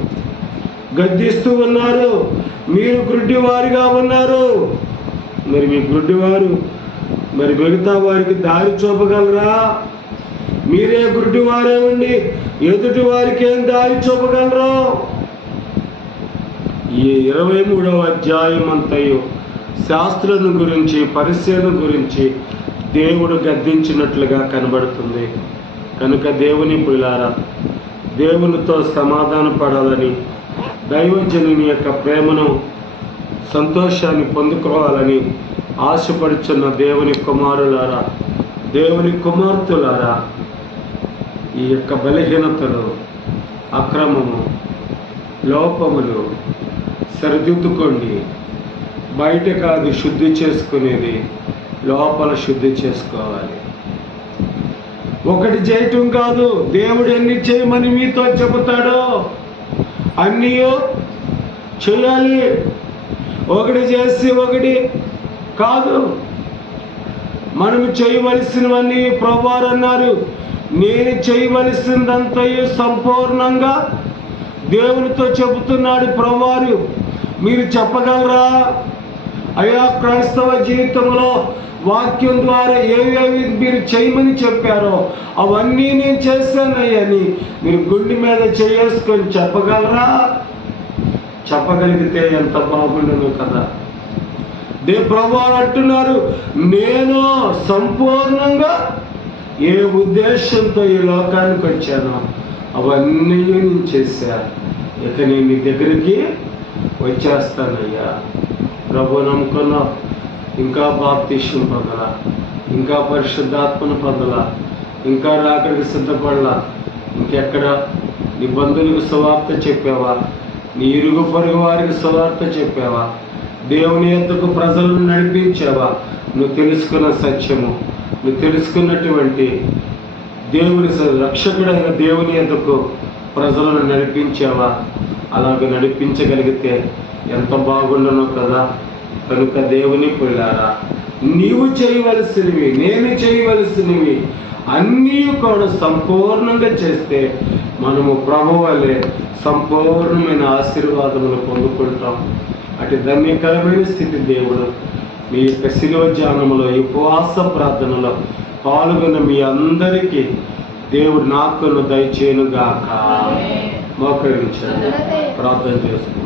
గద్దిస్తూ ఉన్నారు. మీరు గుడ్డివారిగా ఉన్నారు. మరి మీ గుడ్డివారు మరి మిగతా వారికి దారి చూపగలరా? మీరే గుడ్డివారే ఉండి ఎదుటి వారికి ఏం దారి చూపగలరు? ఈ 23వ అధ్యాయం అంతయు శాస్త్రులను గురించి, పరిశీలన గురించి దేవుడు గద్దించినట్లుగా కనబడుతుంది. కనుక దేవుని పిల్లారా, దేవునితో సమాధాన పడాలని, దైవజనుని యొక్క ప్రేమను, సంతోషాన్ని పొందుకోవాలని ఆశపడుచున్న దేవుని కుమారులారా, దేవుని కుమార్తెలారా, ఈ యొక్క బలహీనతలు, అక్రమము, లోపములు సరిదిద్దుకోండి. బయట కాదు శుద్ధి చేసుకునేది, లోపల శుద్ధి చేసుకోవాలి. ఒకటి చేయటం కాదు, దేవుడు ఎన్ని చేయమని మీతో చెబుతాడో అన్నీ చేయాలి. ఒకటి చేసి ఒకటి కాదు. మనం చేయవలసినవన్నీ ప్రభువారు అన్నారు, నేను చేయవలసిందంతయు సంపూర్ణంగా దేవునితో చెబుతున్నాడు ప్రభువారు. మీరు చెప్పగలరా? అయ్యా, క్రైస్తవ జీవితంలో వాక్యం ద్వారా ఏవేవి మీరు చేయమని చెప్పారో అవన్నీ నేను చేశానయ్యని మీరు గుండె మీద చేసుకొని చెప్పగలరా? చెప్పగలిగితే ఎంత బాగుండను కదా. ప్రభువారు అంటున్నారు, నేను సంపూర్ణంగా ఏ ఉద్దేశంతో ఈ లోకానికి వచ్చానో అవన్నీ నేను చేశా. ఇక నేను మీ దగ్గరికి వచ్చేస్తానయ్యా. ప్రభు నమ్ముకున్నా, ఇంకా బాప్తిష్యం పొందలా, ఇంకా పరిశుద్ధాత్మను పొందలా, ఇంకా రాకడికి సిద్ధపడలా. ఇంకెక్కడ నీ బంధువులకు సువార్త చెప్పావా? నీ ఇరుగు పొరుగు వారికి సువార్త చెప్పావా? దేవుని యొద్దకు ప్రజలను నడిపించావా? నువ్వు తెలుసుకున్న సత్యము, నువ్వు తెలుసుకున్నటువంటి దేవుని రక్షకుడైన దేవుని యొద్దకు ప్రజలను నడిపించావా? అలాగ నడిపించగలిగితే ఎంత బాగుండనో కదా. కనుక దేవుని పిల్లారా, నీవు చేయవలసినవి, నేను చేయవలసినవి అన్నీ కూడా సంపూర్ణంగా చేస్తే మనము ప్రభువు వలె సంపూర్ణమైన ఆశీర్వాదములు పొందుకుంటాం. అటు ధన్యకరమైన స్థితి దేవుడు మీ యొక్క శిలువ ధ్యానములో, ఈ ఉపవాస ప్రార్థనలో పాల్గొన్న మీ అందరికీ దేవుడు నాకును దయచేయునుగాక. మోకరించండి, ప్రార్థన చేసుకున్నాం.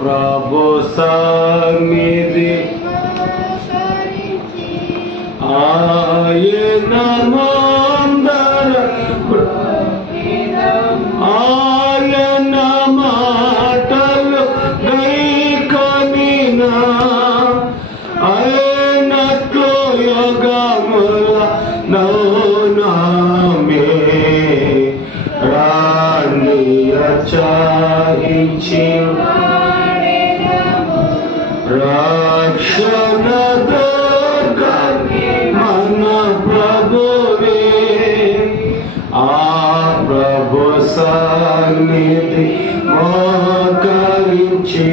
ప్రభు సన్నిధి ఆయన మందర, ఆయన మాటలు గైకొనినా, ఆయనకు యోగముల నౌనామే రాణియ చాహించి రక్షణ మన ప్రభువే. ప్రభు సన్నిధి మోకరించి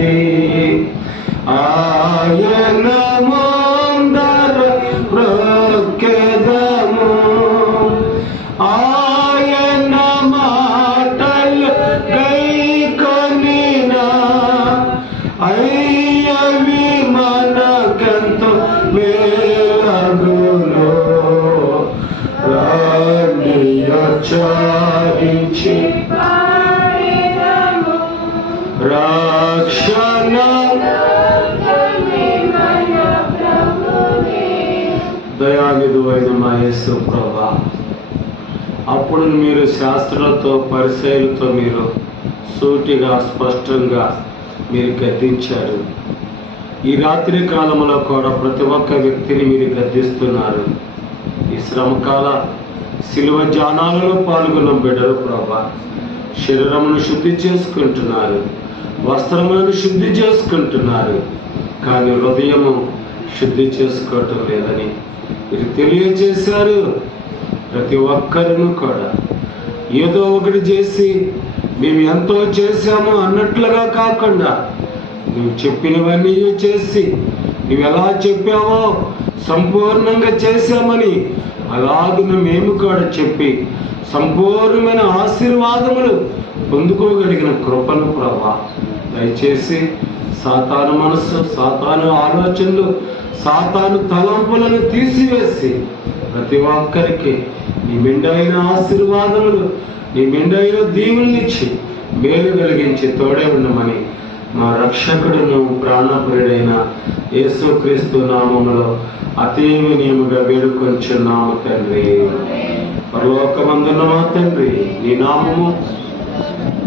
ఆయన ముందర బ్రొక్కెదము. ఆయన మాటలు గైకొనినా అయ్యవి మనకెంతో మేలగును. రాణియ చాహించి రక్షణ దయానిధువైన మా యేసు ప్రభువా, అప్పుడు మీరు శాస్త్రులతో పరిసయ్యులతో మీరు సూటిగా స్పష్టంగా మీరు గద్దించారు. ఈ రాత్రి కాలంలో కూడా ప్రతి ఒక్క వ్యక్తిని మీరు గద్దిస్తున్నారు. ఈ శ్రమకాల శిలువ ధ్యానాలలో పాల్గొన్న బిడ్డలు ప్రభా, శరీరమును శుద్ధి చేసుకుంటున్నారు, వస్త్రములను శుద్ధి చేసుకుంటున్నారు, కానీ హృదయము శుద్ధి చేసుకోవటం లేదని మీరు తెలియజేశారు. ప్రతి ఒక్కరిని కూడా ఏదో ఒకటి చేసి మేము ఎంతో చేశాము అన్నట్లుగా కాకుండా నువ్వు చెప్పినవన్నీ చేసి నువ్వు ఎలా చెప్పావో సంపూర్ణంగా చేశామని అలాగున మేము కూడా చెప్పి సంపూర్ణమైన ఆశీర్వాదములు పొందుకోగలిగిన కృపను ప్రభా దయచేసి సాతాను మనస్సు, సాతాను ఆలోచనలు, సాతాను తలంపులను తీసివేసి ప్రతి ఒక్కరికి నీ మెండైన ఆశీర్వాదములు, నీ మెండైన దీవుల్నిచ్చి మేలు కలిగించి తోడే ఉండమని మా రక్షకుడును ప్రాణప్రియుడైన యేసుక్రీస్తు నామములో అతి వినయముగా వేడుకొంచున్నాము తండ్రి. పరలోకమందున్న మా తండ్రి, నీ నామము,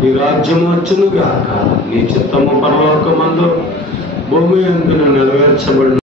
నీ రాజ్యము వచ్చునుగాక, నీ చిత్తము పరలోకమందు భూమి యందున నెరవేర్చబడిన